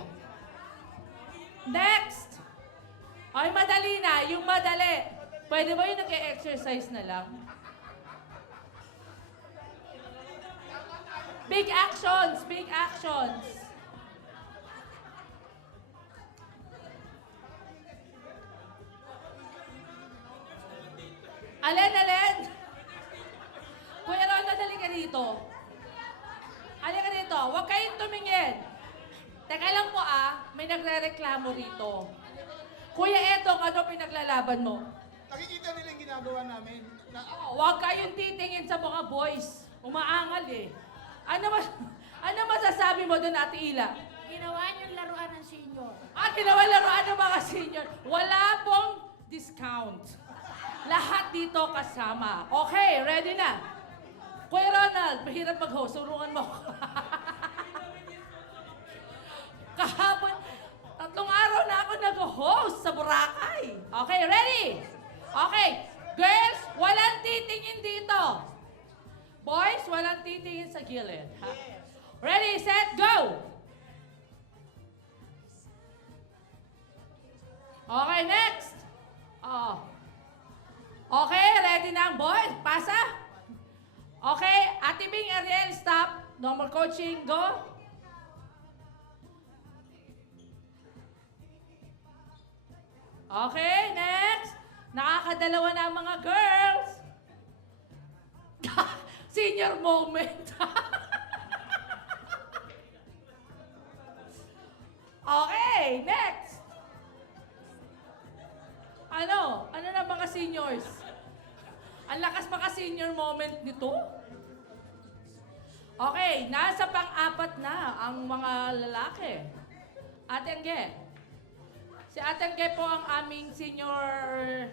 Next. Ay, madali na. Yung madali. Pwede ba yung nag-exercise na lang? Big actions. Alin? Kuya Ronald, dali ka dito. Halika dito. Huwag kayong tumingin. Teka lang po may nagre-reklamo rito. Kuya Etong, ano pinaglalaban mo? Nakikita nila yung ginagawa namin. Huwag kayong titingin sa mga boys. Umaangal eh. Ano masasabi mo doon, Ate Ila? Ginawa niyong laruan ng senior. Ginawa laruan ng mga senior. Wala pong discount. Lahat dito kasama. Okay, ready na. Kuya Ronald, mahirap mag-host. Surungan mo. Kahapon, 3 araw na ako nag-host sa Boracay. Okay, ready? Okay, girls, walang titingin dito. Boys, walang titingin sa gilid. Ha? Ready, set, go! Okay, next. Okay, ready na ang boys? Pasa? Okay, Ate Bing, Ariel, stop. Normal coaching, go. Okay, next. Nakakadalawa na ang mga girls. Senior moment. Okay, next. Ano? Ano na mga seniors? Ang lakas pa ka-senior moment nito. Okay, nasa pang-apat na ang mga lalaki. Ate Angge. Si Ate Angge po ang aming senior...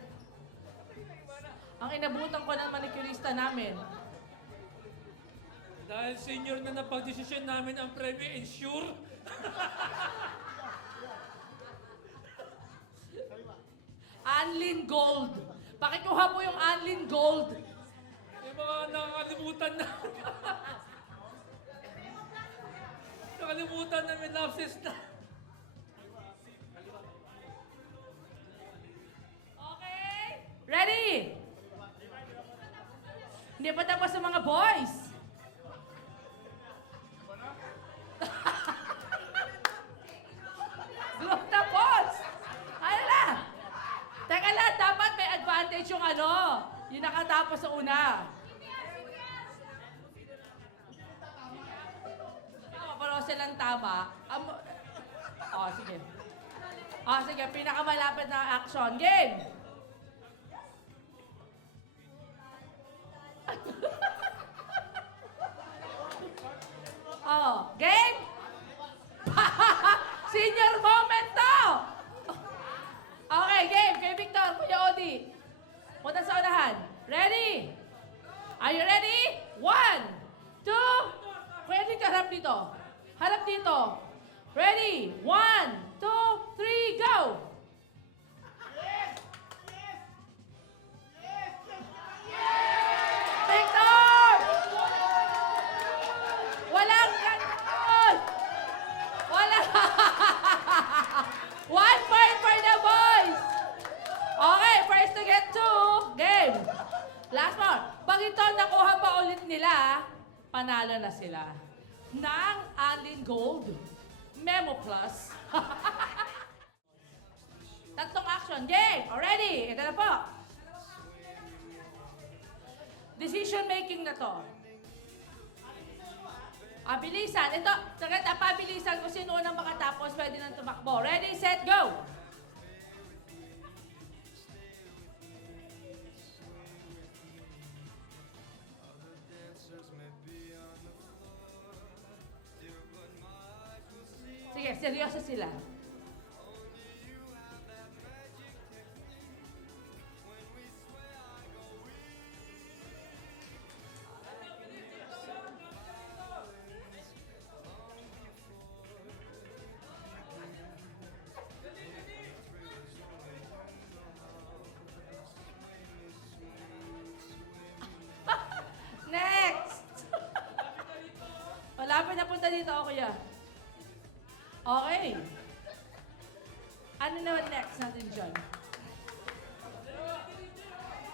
Ang inabutan ko ng manicurista namin. Dahil senior na napag-desisyon namin ang premyo insure. Anlin Gold. Pakikuha po yung Anlin Gold. Yung mga nakakalimutan na. Nakalimutan na may lapses na. Okay? Ready? Hindi pa tapos sa mga boys. Group tapos. Ano na? Teka lang, dapat may advantage yung ano. Yung nakatapos sa una. Pero silang tama. Sige. Sige, pinakamalapit na action. Game! Game? Senior moment to! Okay, game. Kay Victor, Kuya Odi. Punta sa unahan. Ready? Are you ready? 1, 2, Kuya Victor, harap dito. Harap dito. Ready? 1, 2, 3, go! Victor! Walang ganun! Wala! 1 point for the boys! Okay, first to get 2. Game. Last one. Pag ito nakuha pa ulit nila, panalo na sila. Ng Anlin Gold Memo Plus. Tatlong action. Game. Already. Ito na po. Decision making na to. Bilisan. Ito, sagad, pabilisan kung sino unang makatapos, pwede nang tumakbo. Ready, set, go! Sige, seryoso sila. Next! Malapit na punta dito ako, kuya. Okay. Ano naman next natin dyan?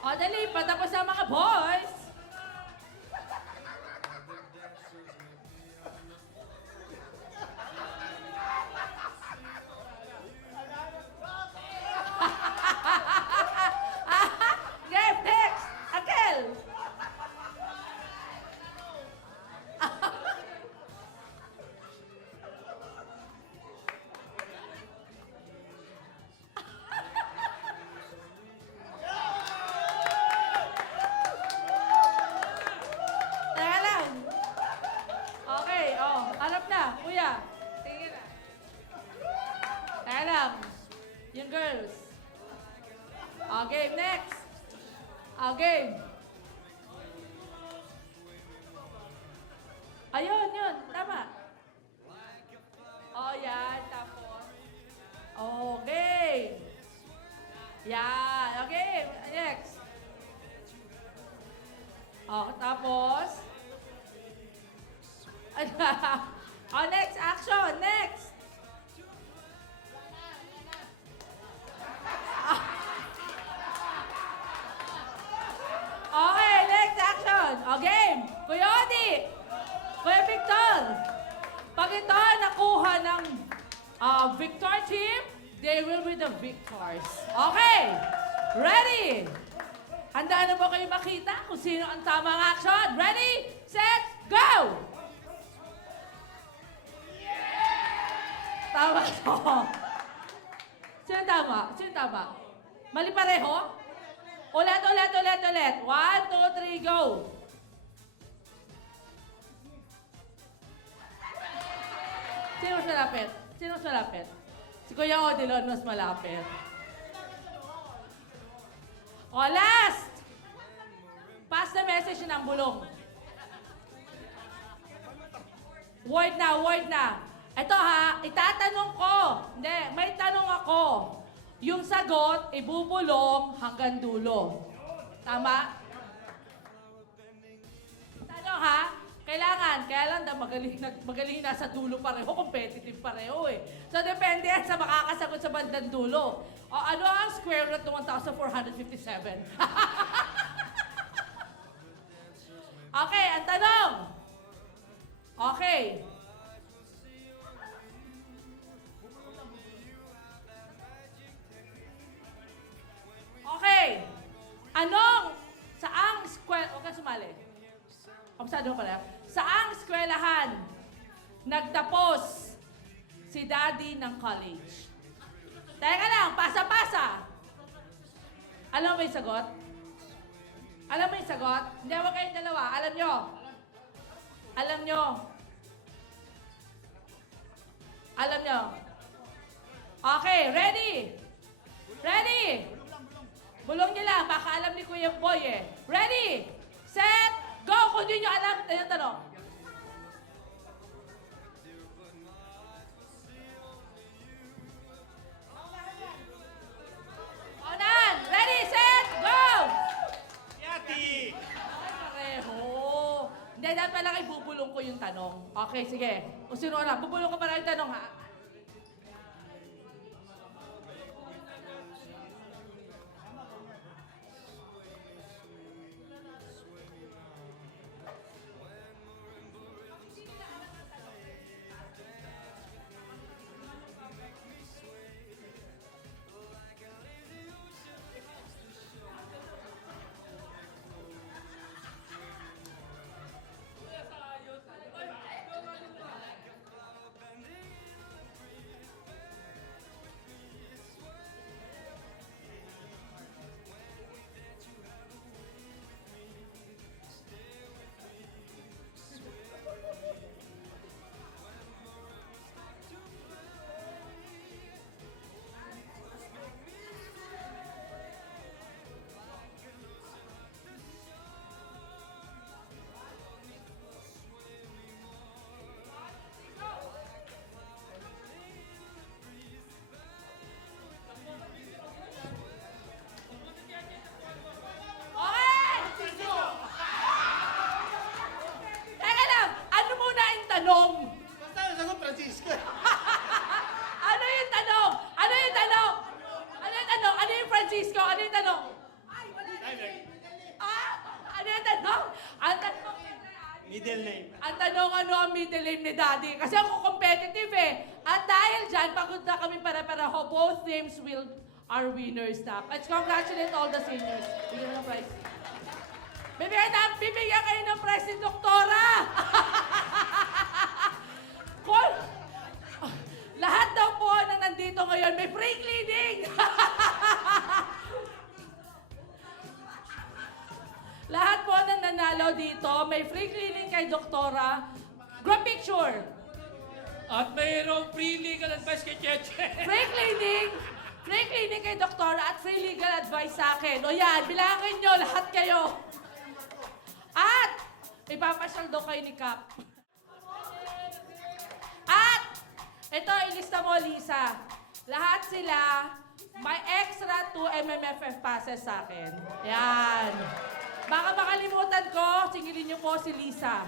Dali, patapos na mga boys. Game, next! Akel! Teka lang. Okay, harap na, kuya. Tingin na. Teka lang. Yung girls. Game, next. Game. Ayun, yun. Tama. Yan. Tapos. Okay. Yan. Okay. Next. Tapos. Next. Action. Next. Okay. Next action. Game. Kuya Odi. Kuya Victor. Pag ito nakuha ng Victor team, they will be the victors. Okay. Ready. Handa Handa na ba kayo makita kung sino ang tamang action? Ready, set, go! Tama to. Sino tama? Sino tama? Mali pareho? Ulit. 1, 2, 3, go! Sino mas malapit? Sino mas malapit? Si Kuya Odilon mas malapit. O, last! Pass the message ng bulong. Word na. Ito ha, itatanong ko. Hindi, may tanong ako. Yung sagot, ibubulong hanggang dulo. Tama? Tanong ha, kailangan, kaya lang magaling nasa dulo pareho, competitive pareho eh. So depende yan sa makakasagot sa bandang dulo. O ano ang square root ng 1,457? Okay, ang tanong. Okay. Okay. Saang square, huwag kang sumali. Obsado ko lang. Saang eskwelahan nagtapos si Daddy ng college? Teka lang, pasa-pasa. Alam mo yung sagot? Alam mo yung sagot? Hindi, huwag kayong dalawa. Alam nyo? Alam nyo? Alam nyo? Okay, ready? Ready? Bulong niyo lang, baka alam ni Kuya Boy eh. Ready? Set, go! Kung di nyo alam, yung tanong. Onan! Ready, set, go! Yati! Pareho. Hindi, dapat pala kayo bubulong ko yung tanong. Okay, sige. Kung sino alam, bubulong ko pala yung tanong ha. Francisco, ano yung tanong? Ay, wala na. Ano yung tanong? Ang tanong, Middle name. ang tanong ano ang middle name ni Daddy? Kasi ako competitive eh. At dahil dyan, pagod na kami para-paraho. Both names are winners na. Let's congratulate all the seniors. Bigyan mo ng prize. Bibigyan kayo ng prize ni Doktora! Lahat daw po na nandito ngayon may free cleaning! Lahat po na nanalo dito, may free cleaning kay Doktora. Group picture. At mayroong free legal advice kay Cheche. Free cleaning kay Doktora at free legal advice sa akin. O yan, bilangin nyo lahat kayo. At ipapasyal daw kayo ni Cap. At ito, ilista mo, Lisa. Lahat sila may extra 2 MMFF passes sa akin. Yan. Baka makalimutan ko, singilin niyo po si Lisa.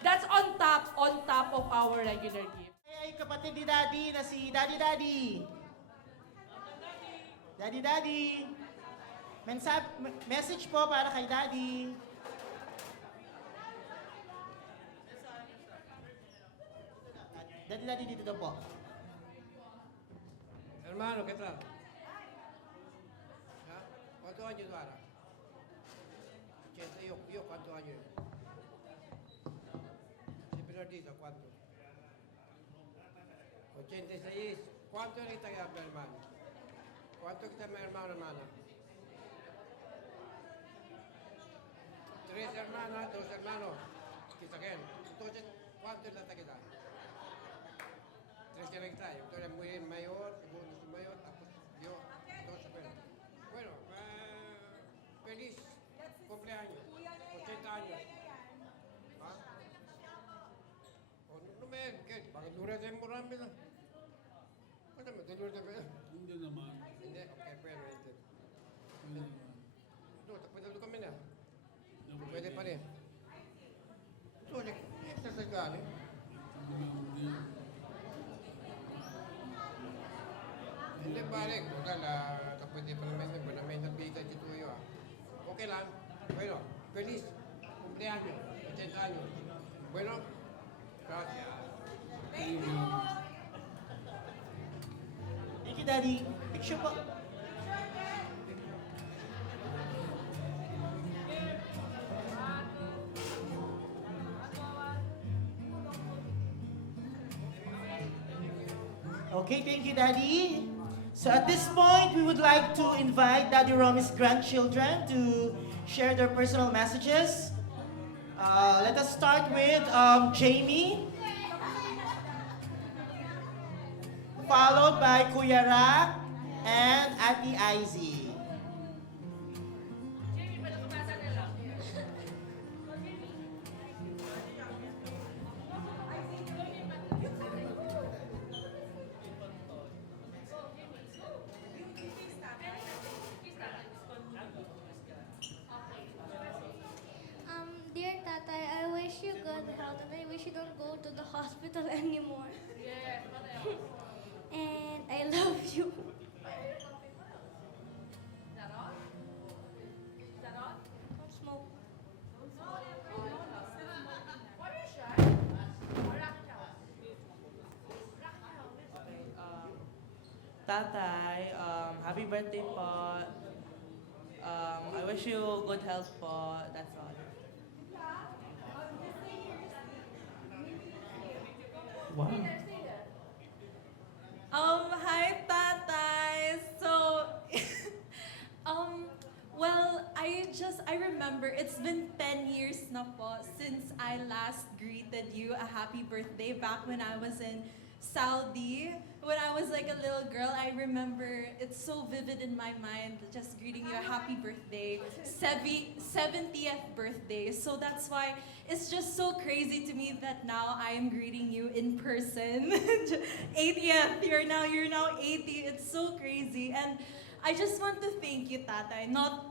That's on top of our regular gift. Ay, kapatid ni Daddy na si Daddy. Daddy. Message po para kay Daddy. Daddy dito daw po. Hermano, ¿qué tal? ¿Cuántos años tú harás? yo, ¿cuántos años? Si Bernardino, ¿cuánto? 86. ¿Cuánto ahorita queda mi hermano? ¿Cuánto queda mi hermana? 3 hermanas, 2 hermanos. Kita kan? Entonces, ¿cuánto es la taquita? 3 que me trae. Entonces, muy mayor, segundo es mayor, tapos yo, 2 apenas. Bueno, feliz cumpleaños. 80 años. ¿Ah? O no me, ¿qué? Bakit dura din mo rami na? Ano mo, dulur din ba? Hindi naman. Hindi, okay, pero ito. Hindi naman. Ito, pwede kami na. Pwede pa rin. So, exercise ka ano? Hindi pare, total, pwede pa naman may nabigay dito yun. Okay lang. Bueno, feliz cumpleaños, 80 años. Bueno, gracias. Thank you, Daddy. Picture po. Okay, thank you, Daddy. So at this point, we would like to invite Daddy Romy's grandchildren to share their personal messages. Let us start with Jamie, followed by Kuya Rak and Ate Izzy. Dear Tatay, I wish you good health and I wish you don't go to the hospital anymore. And I love you. Don't smoke. Tatay, happy birthday po. I wish you good health po. That's all. Wow. Hi, Tatay. So, well, I remember it's been 10 years na po since I last greeted you a happy birthday back when I was in Saudi. When I was like a little girl, I remember it's so vivid in my mind just greeting you a happy birthday, 70th birthday. So that's why it's just so crazy to me that now I am greeting you in person. 80th, you're now 80. It's so crazy. And I just want to thank you, Tatay, not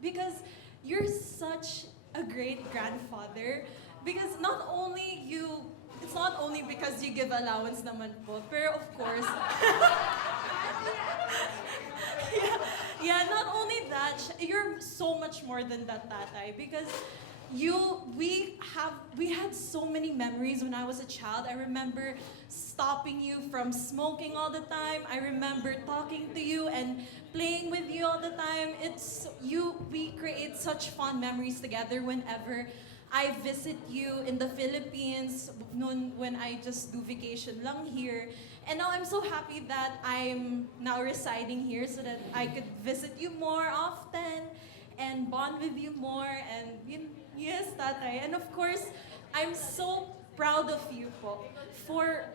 because you're such a great grandfather, because it's not only because you give allowance naman po, pero of course, yeah, not only that, you're so much more than that, Tatay, because we had so many memories when I was a child. I remember stopping you from smoking all the time. I remember talking to you and playing with you all the time. We create such fond memories together whenever I visit you in the Philippines when I just do vacation lang here. And now I'm so happy that I'm now residing here so that I could visit you more often and bond with you more. And yes, Tatay. And of course, I'm so proud of you po for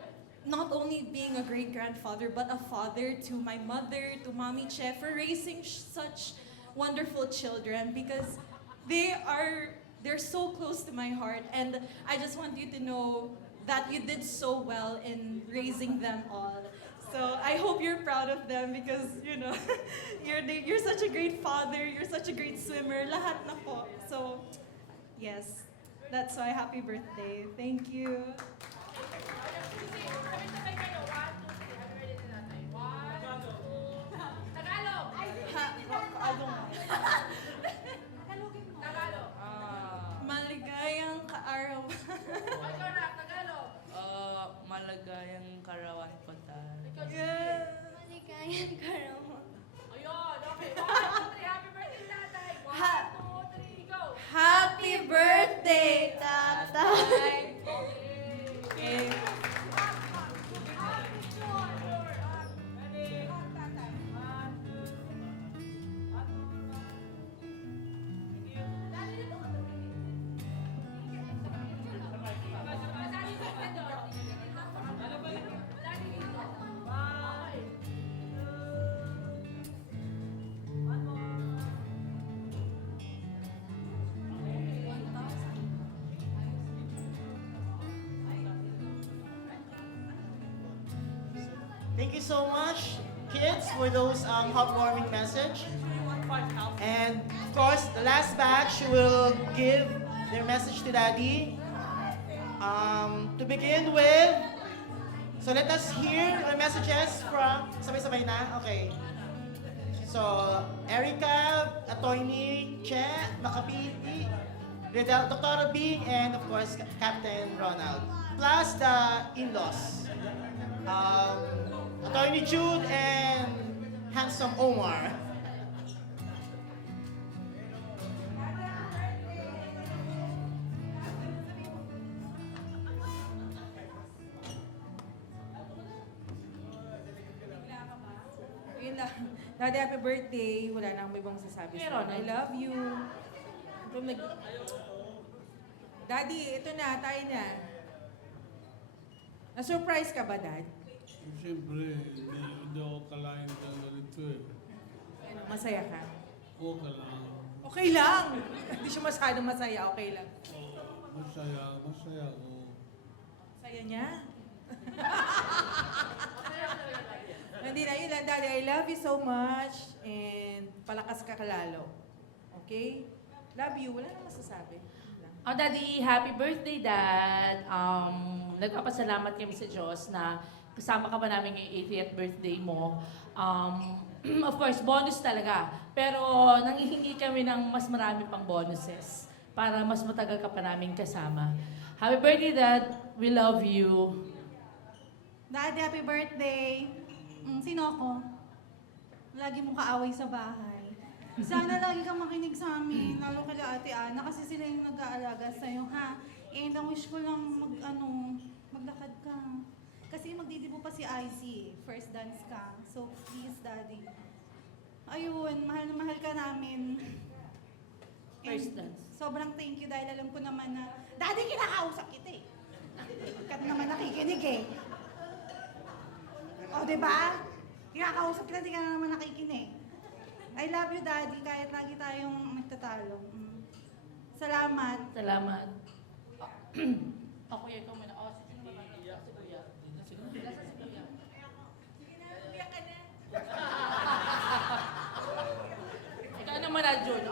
not only being a great-grandfather, but a father to my mother, to Mommy Che, for raising such wonderful children, because they're so close to my heart, and I just want you to know that you did so well in raising them all. So I hope you're proud of them because, you're such a great father, you're such a great swimmer, lahat na po. So, yes, that's why happy birthday. Thank you. Maligayang kaarawan. Maligayang karawan po tayo. Yes. Maligayang karawan. Ayun, okay. 1, 2, 3, happy birthday, Tatay. 1, 2, 3, go. Thank you so much, kids, for those heartwarming message. And of course, the last batch will give their message to Daddy. To begin with, so let us hear our messages from, sabay-sabay na? Okay. So, Erica, Atoyni, Che, Makapili, Dr. Bing, and of course, Captain Ronald. Plus the in-laws. Attorney Jude and handsome Omar. Yun lang. Daddy, happy birthday. Wala na akong ibang sasabi Meron. I love you. Daddy, ito na. Tayo na. Na-surprise ka ba, Dad? Siyempre, hindi ako kalain ka ganito eh. Ano, masaya ka? Oo ka lang. Okay lang. Hindi siya masyadong masaya. Okay lang. Masaya ako. Saya niya? Hindi na yun lang, Daddy. I love you so much. And palakas ka kalalo. Okay? Love you. Wala nang masasabi. Oh, Daddy, happy birthday, Dad. Nagpapasalamat kami sa Diyos na kasama ka pa namin yung 80th birthday mo. Of course, bonus talaga. Pero nangihingi kami ng mas marami pang bonuses para mas matagal ka pa namin kasama. Happy birthday, Dad. We love you. Daddy, happy birthday. Sino ako? Lagi mong kaaway sa bahay. Sana lagi kang makinig sa amin, lalo kila Ate Ana, kasi sila yung nag-aalaga sa'yo, ha? And ang wish ko lang maglakad ka. Kasi magdidibo pa si IC, first dance ka. So please, Daddy. Ayun, mahal na mahal ka namin. First dance. Sobrang thank you dahil alam ko naman na, Daddy, kinakausap kita eh. Ikaw naman nakikinig eh. O, diba? Kinakausap kita, di ka na naman nakikinig. I love you, Daddy, kahit lagi tayong nagtatalo. Salamat. Salamat. Oh, kuya, ikaw muna. Oh, si Kuya. Si Kuya. Si Kuya. Sige na, umiyak ka na. Ikaw naman na, June.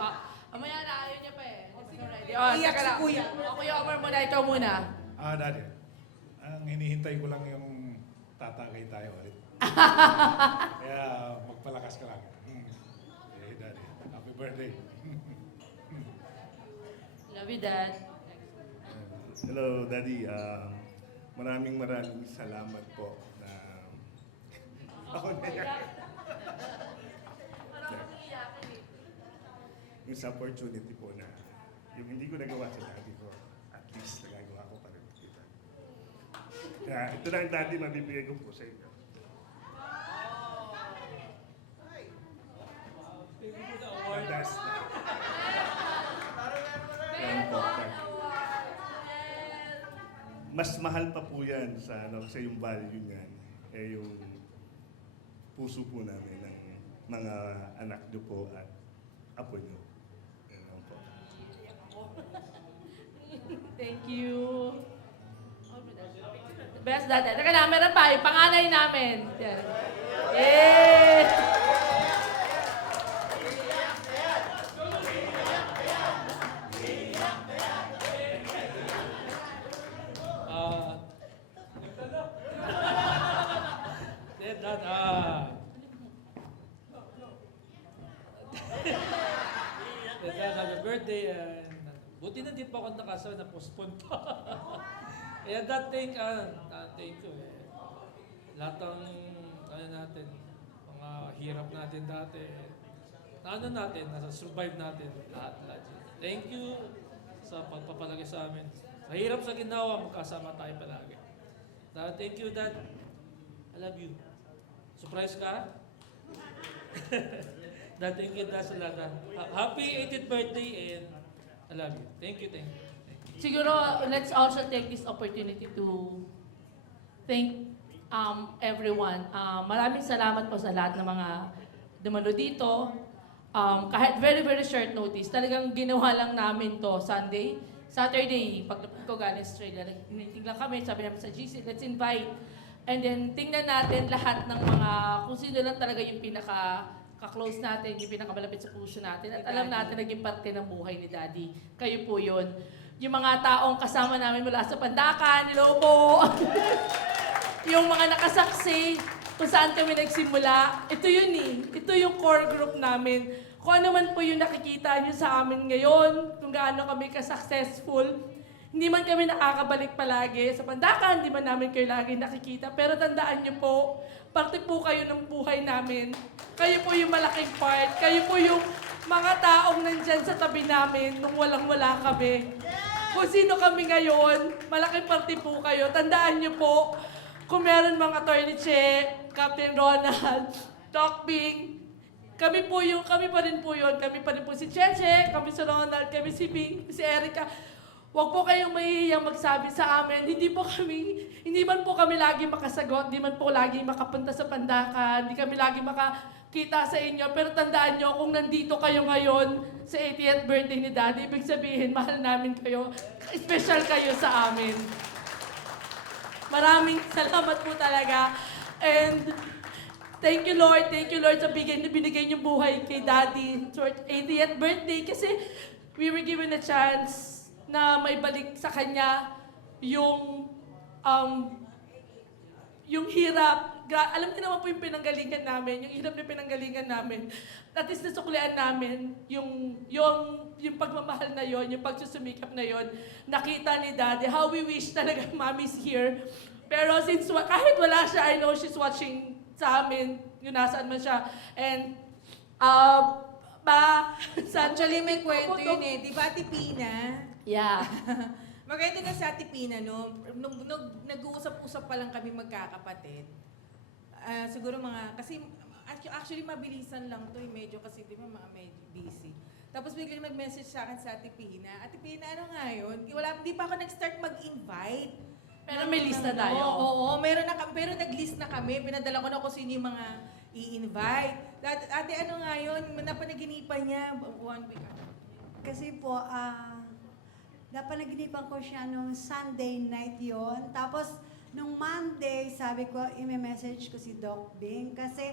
Amaya na, ayaw niya pa eh. Ready? Oh, Iyak teka si lang. Kuya. Oh, Kuya Omar muna, ikaw muna. Daddy, ang hinihintay ko lang yung tatagay tayo ulit. Kaya magpalakas ka lang. Hey, Daddy, happy birthday. Love you, Dad. Hello, Daddy. Maraming salamat po na ako na yung sa opportunity po na yung hindi ko nagawa sa Daddy ko, at least nagagawa ko pa rin kita. Kaya ito lang, Daddy, mabibigay ko po sa inyo. That's mas mahal pa po yan sa yung value niyan, yung puso po namin ng mga anak niyo po at apo niyo. Yan lang po. Thank you. Best dad. Teka na, meron pa. Yung panganay namin. Yan. Yay! Dad, happy birthday. Buti na di pa ako nakasal, na-postpone pa. Kaya Dad, thank you. Lahat ng natin, mga hirap natin dati, nasa-survive natin lahat. Thank you sa pagpapalagay sa amin. Sa hirap sa ginawa, magkasama tayo palagi. Dad, thank you, Dad. I love you. Surprise ka? Dad, thank you, Dad, sa lahat. Happy 80th birthday and I love you. Thank you. Siguro, let's also take this opportunity to thank everyone. Maraming salamat po sa lahat ng mga dumalo dito. Kahit very, very short notice, talagang ginawa lang namin to Saturday, pagdating ko galing Australia, nag-meeting lang kami, sabi namin sa GC, let's invite And then, tingnan natin lahat ng mga, kung sino lang talaga yung pinaka-close natin, yung pinakamalapit sa puso natin. At alam natin, naging parte ng buhay ni Daddy. Kayo po yun. Yung mga taong kasama namin mula sa Pandakan, hello po. Yung mga nakasaksi, kung saan kami nagsimula, ito yun eh. Ito yung core group namin. Kung ano man po yung nakikita nyo sa amin ngayon, kung gaano kami ka-successful, hindi man kami nakakabalik palagi sa Pandakan, hindi man namin kayo lagi nakikita. Pero tandaan nyo po, parte po kayo ng buhay namin. Kayo po yung malaking part. Kayo po yung mga taong nandyan sa tabi namin nung walang-wala kami. Kung sino kami ngayon, malaking parte po kayo. Tandaan nyo po, kung meron mga Attorney Che, Captain Ronald, Doc Bing, kami pa rin po yun. Kami pa rin po si Cheche, kami si Ronald, kami si Bing, si Erica. Huwag po kayong mahihiyang magsabi sa amin. Hindi man po kami lagi makasagot, hindi man po lagi makapunta sa Pandakan, hindi kami lagi makakita sa inyo. Pero tandaan nyo, kung nandito kayo ngayon sa 80th birthday ni Daddy, ibig sabihin, mahal namin kayo. Special kayo sa amin. Maraming salamat po talaga. And thank you Lord sa binigay niyong buhay kay Daddy sa 80th birthday kasi we were given a chance na may balik sa kanya yung hirap. Alam niyo naman po yung pinanggalingan namin, yung hirap na pinanggalingan namin. At least nasuklian namin yung pagmamahal na yon, yung pagsusumikap na yon. Nakita ni Daddy, how we wish talaga Mommy's here. Pero since kahit wala siya, I know she's watching sa amin, yung nasaan man siya. And, Actually, may kwento yun eh. Di ba, Ate Pina? Yeah. Maganda na sa Ate Pina, no? Nung nag-uusap-usap pa lang kami magkakapatid. Siguro kasi actually mabilisan lang to eh. Medyo kasi di ba medyo busy. Tapos biglang nag-message sa akin sa Ate Pina. Ate Pina, ano nga yun? Hindi pa ako nag-start mag-invite. Pero may list na tayo. Oo, meron na kami. Pero nag-list na kami. Pinadala ko na kung sino yung mga i-invite. Ate, ano nga yun? Napanaginipan niya. 1 week. Kasi po, napanaginipan ko siya nung Sunday night yon. Tapos, nung Monday, sabi ko, i-message ko si Doc Bing. Kasi,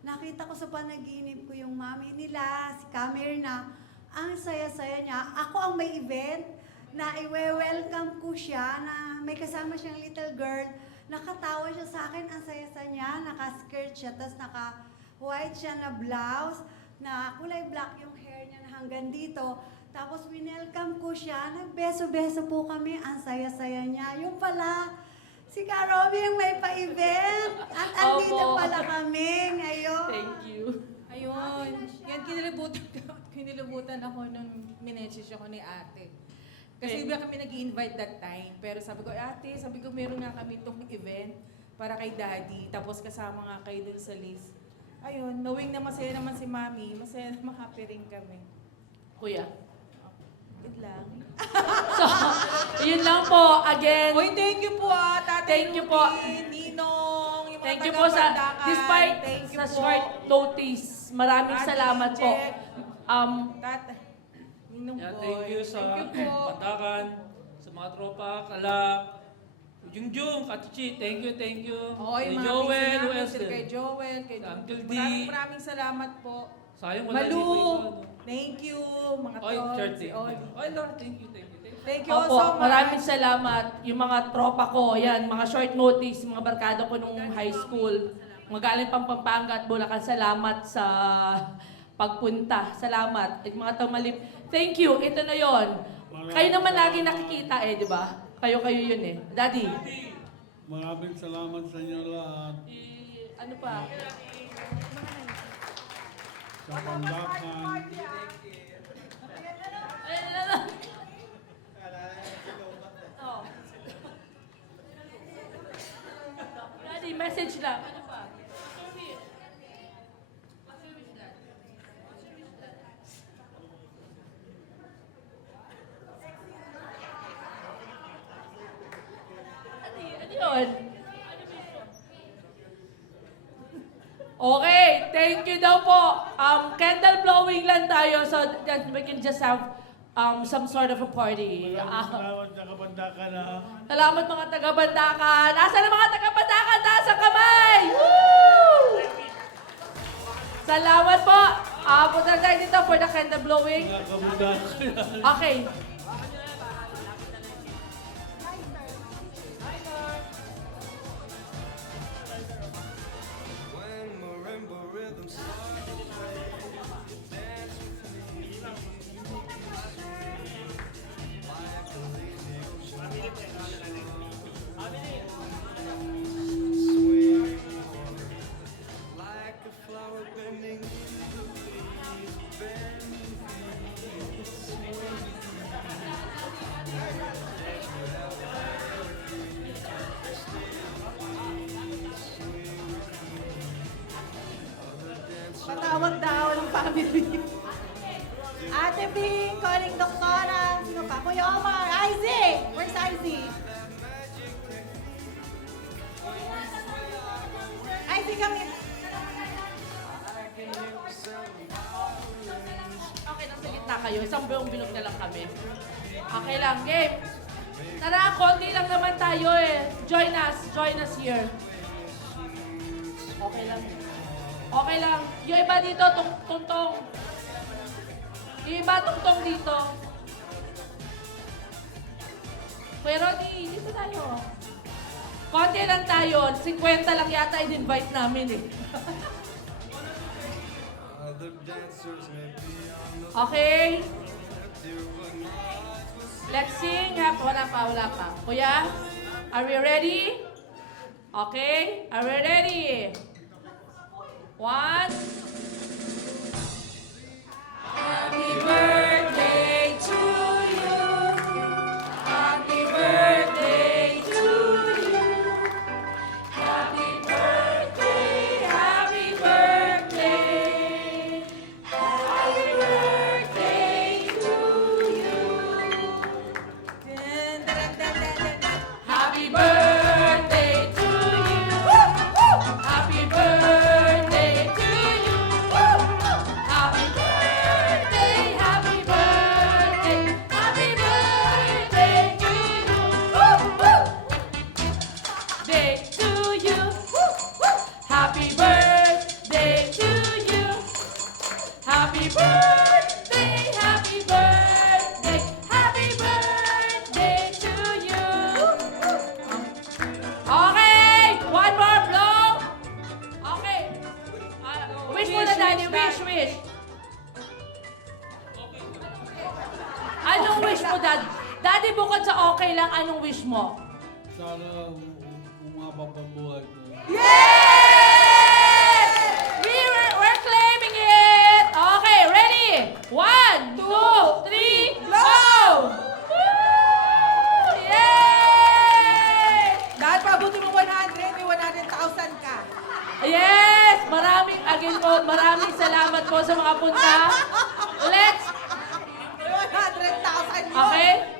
nakita ko sa panaginip ko yung mami nila, si Camerna. Ang saya-saya niya. Ako ang may event na i-welcome ko siya na may kasama siyang little girl. Nakatawa siya sa akin, ang saya-saya niya. Naka-skirt siya, tapos naka-white siya na blouse, na kulay black yung hair niya na hanggang dito. Tapos winelcome ko siya, nagbeso-beso po kami, ang saya-saya niya. Yung pala, si Karomi yung may pa-event. At andito pala kami ngayon. Thank you. Ayun. Yan, kinilabutan ako nung minessage ako ni ate. Kasi iba kami nag-i-invite that time. Pero sabi ko, ate, meron nga kami itong event para kay Daddy. Tapos kasama nga kayo dun sa list. Ayun, knowing na masaya naman si Mami, masaya na happy rin kami. Kuya. Good lang. So, yun lang po. Again. Uy, thank you po Tatay Thank you po. Ninong, yung mga Thank you po despite sa short notice, maraming salamat po. Thank you sa Pandakan, sa mga tropa, Kalak, Jungjung, Katichi, thank you. Oo, Kay yung mga Joel, who busy else namin, din? kay Joel, kay Uncle D. Maraming salamat po. Sayang wala Malu, dito ikaw, no? thank you, mga Oy, tots, Church, si Oli. Oy, Lord, thank you. Thank you Opo, so much. maraming salamat. Yung mga tropa ko, yan, mga short notice, mga barkada ko nung high school. Magaling pang Pampanga at Bulacan, salamat sa pagpunta. Salamat. At mga tumalip, thank you. Ito na yon. Kayo naman lagi nakikita di ba? Kayo yun Daddy. Maraming salamat sa inyo lahat. Ano pa? Sa Pandakan. Oh. Daddy, message lang. Ano pa? Ano yun? Okay, thank you daw po. Candle blowing lang tayo so that we can just have some sort of a party. Salamat sa kabandakan na. Salamat mga taga-Bandakan. Nasaan ang mga taga-Bandakan? Taas ang kamay! Woo! Salamat po. Punta tayo dito for the candle blowing. Mga kabandakan. Okay. When marimba rhythms start to play, dance with me. Like a lazy ocean. Swing like a flower bending in the breeze. Bend swing. Patawag daw ng family. Ate Bing, calling doktora. Sino pa? Kuya Omar, Izzy! Where's Izzy? Izzy, kami. Okay, nasa gitna kayo. Isang buong bilog na lang kami. Okay lang, game. Tara, konti lang naman tayo eh. Join us here. Okay lang. Okay lang. Yung iba dito, tungtong. Yung iba, tungtong dito. Pero dito tayo. Konti lang tayo. 50 lang yata in-invite namin eh. Other dancers may be on the Okay? floor, Let's sing. Wala pa. Kuya, are we ready? Okay? Are we ready? 1. Happy birthday to you. Happy birthday to you. Happy birthday, happy birthday. Happy birthday to you. Happy birthday to you. Happy birthday to you. Happy birthday, happy birthday. Happy birthday to you. Day to you. Happy birthday to you. Happy birthday, happy birthday. Happy birthday to you. Okay, one more blow. Okay. Wish muna, Daddy. Wish. Anong wish mo, Dad? Daddy, bukod sa okay lang, anong wish mo? Sana umabang pang buhay ko. Yes! We're claiming it! Okay, ready? 1, 2, 3, go! Yay! Dahil pabuti mo 100, may 100,000 ka. Yes! Maraming salamat po sa mga punta. Let's... 100,000 mo. Okay?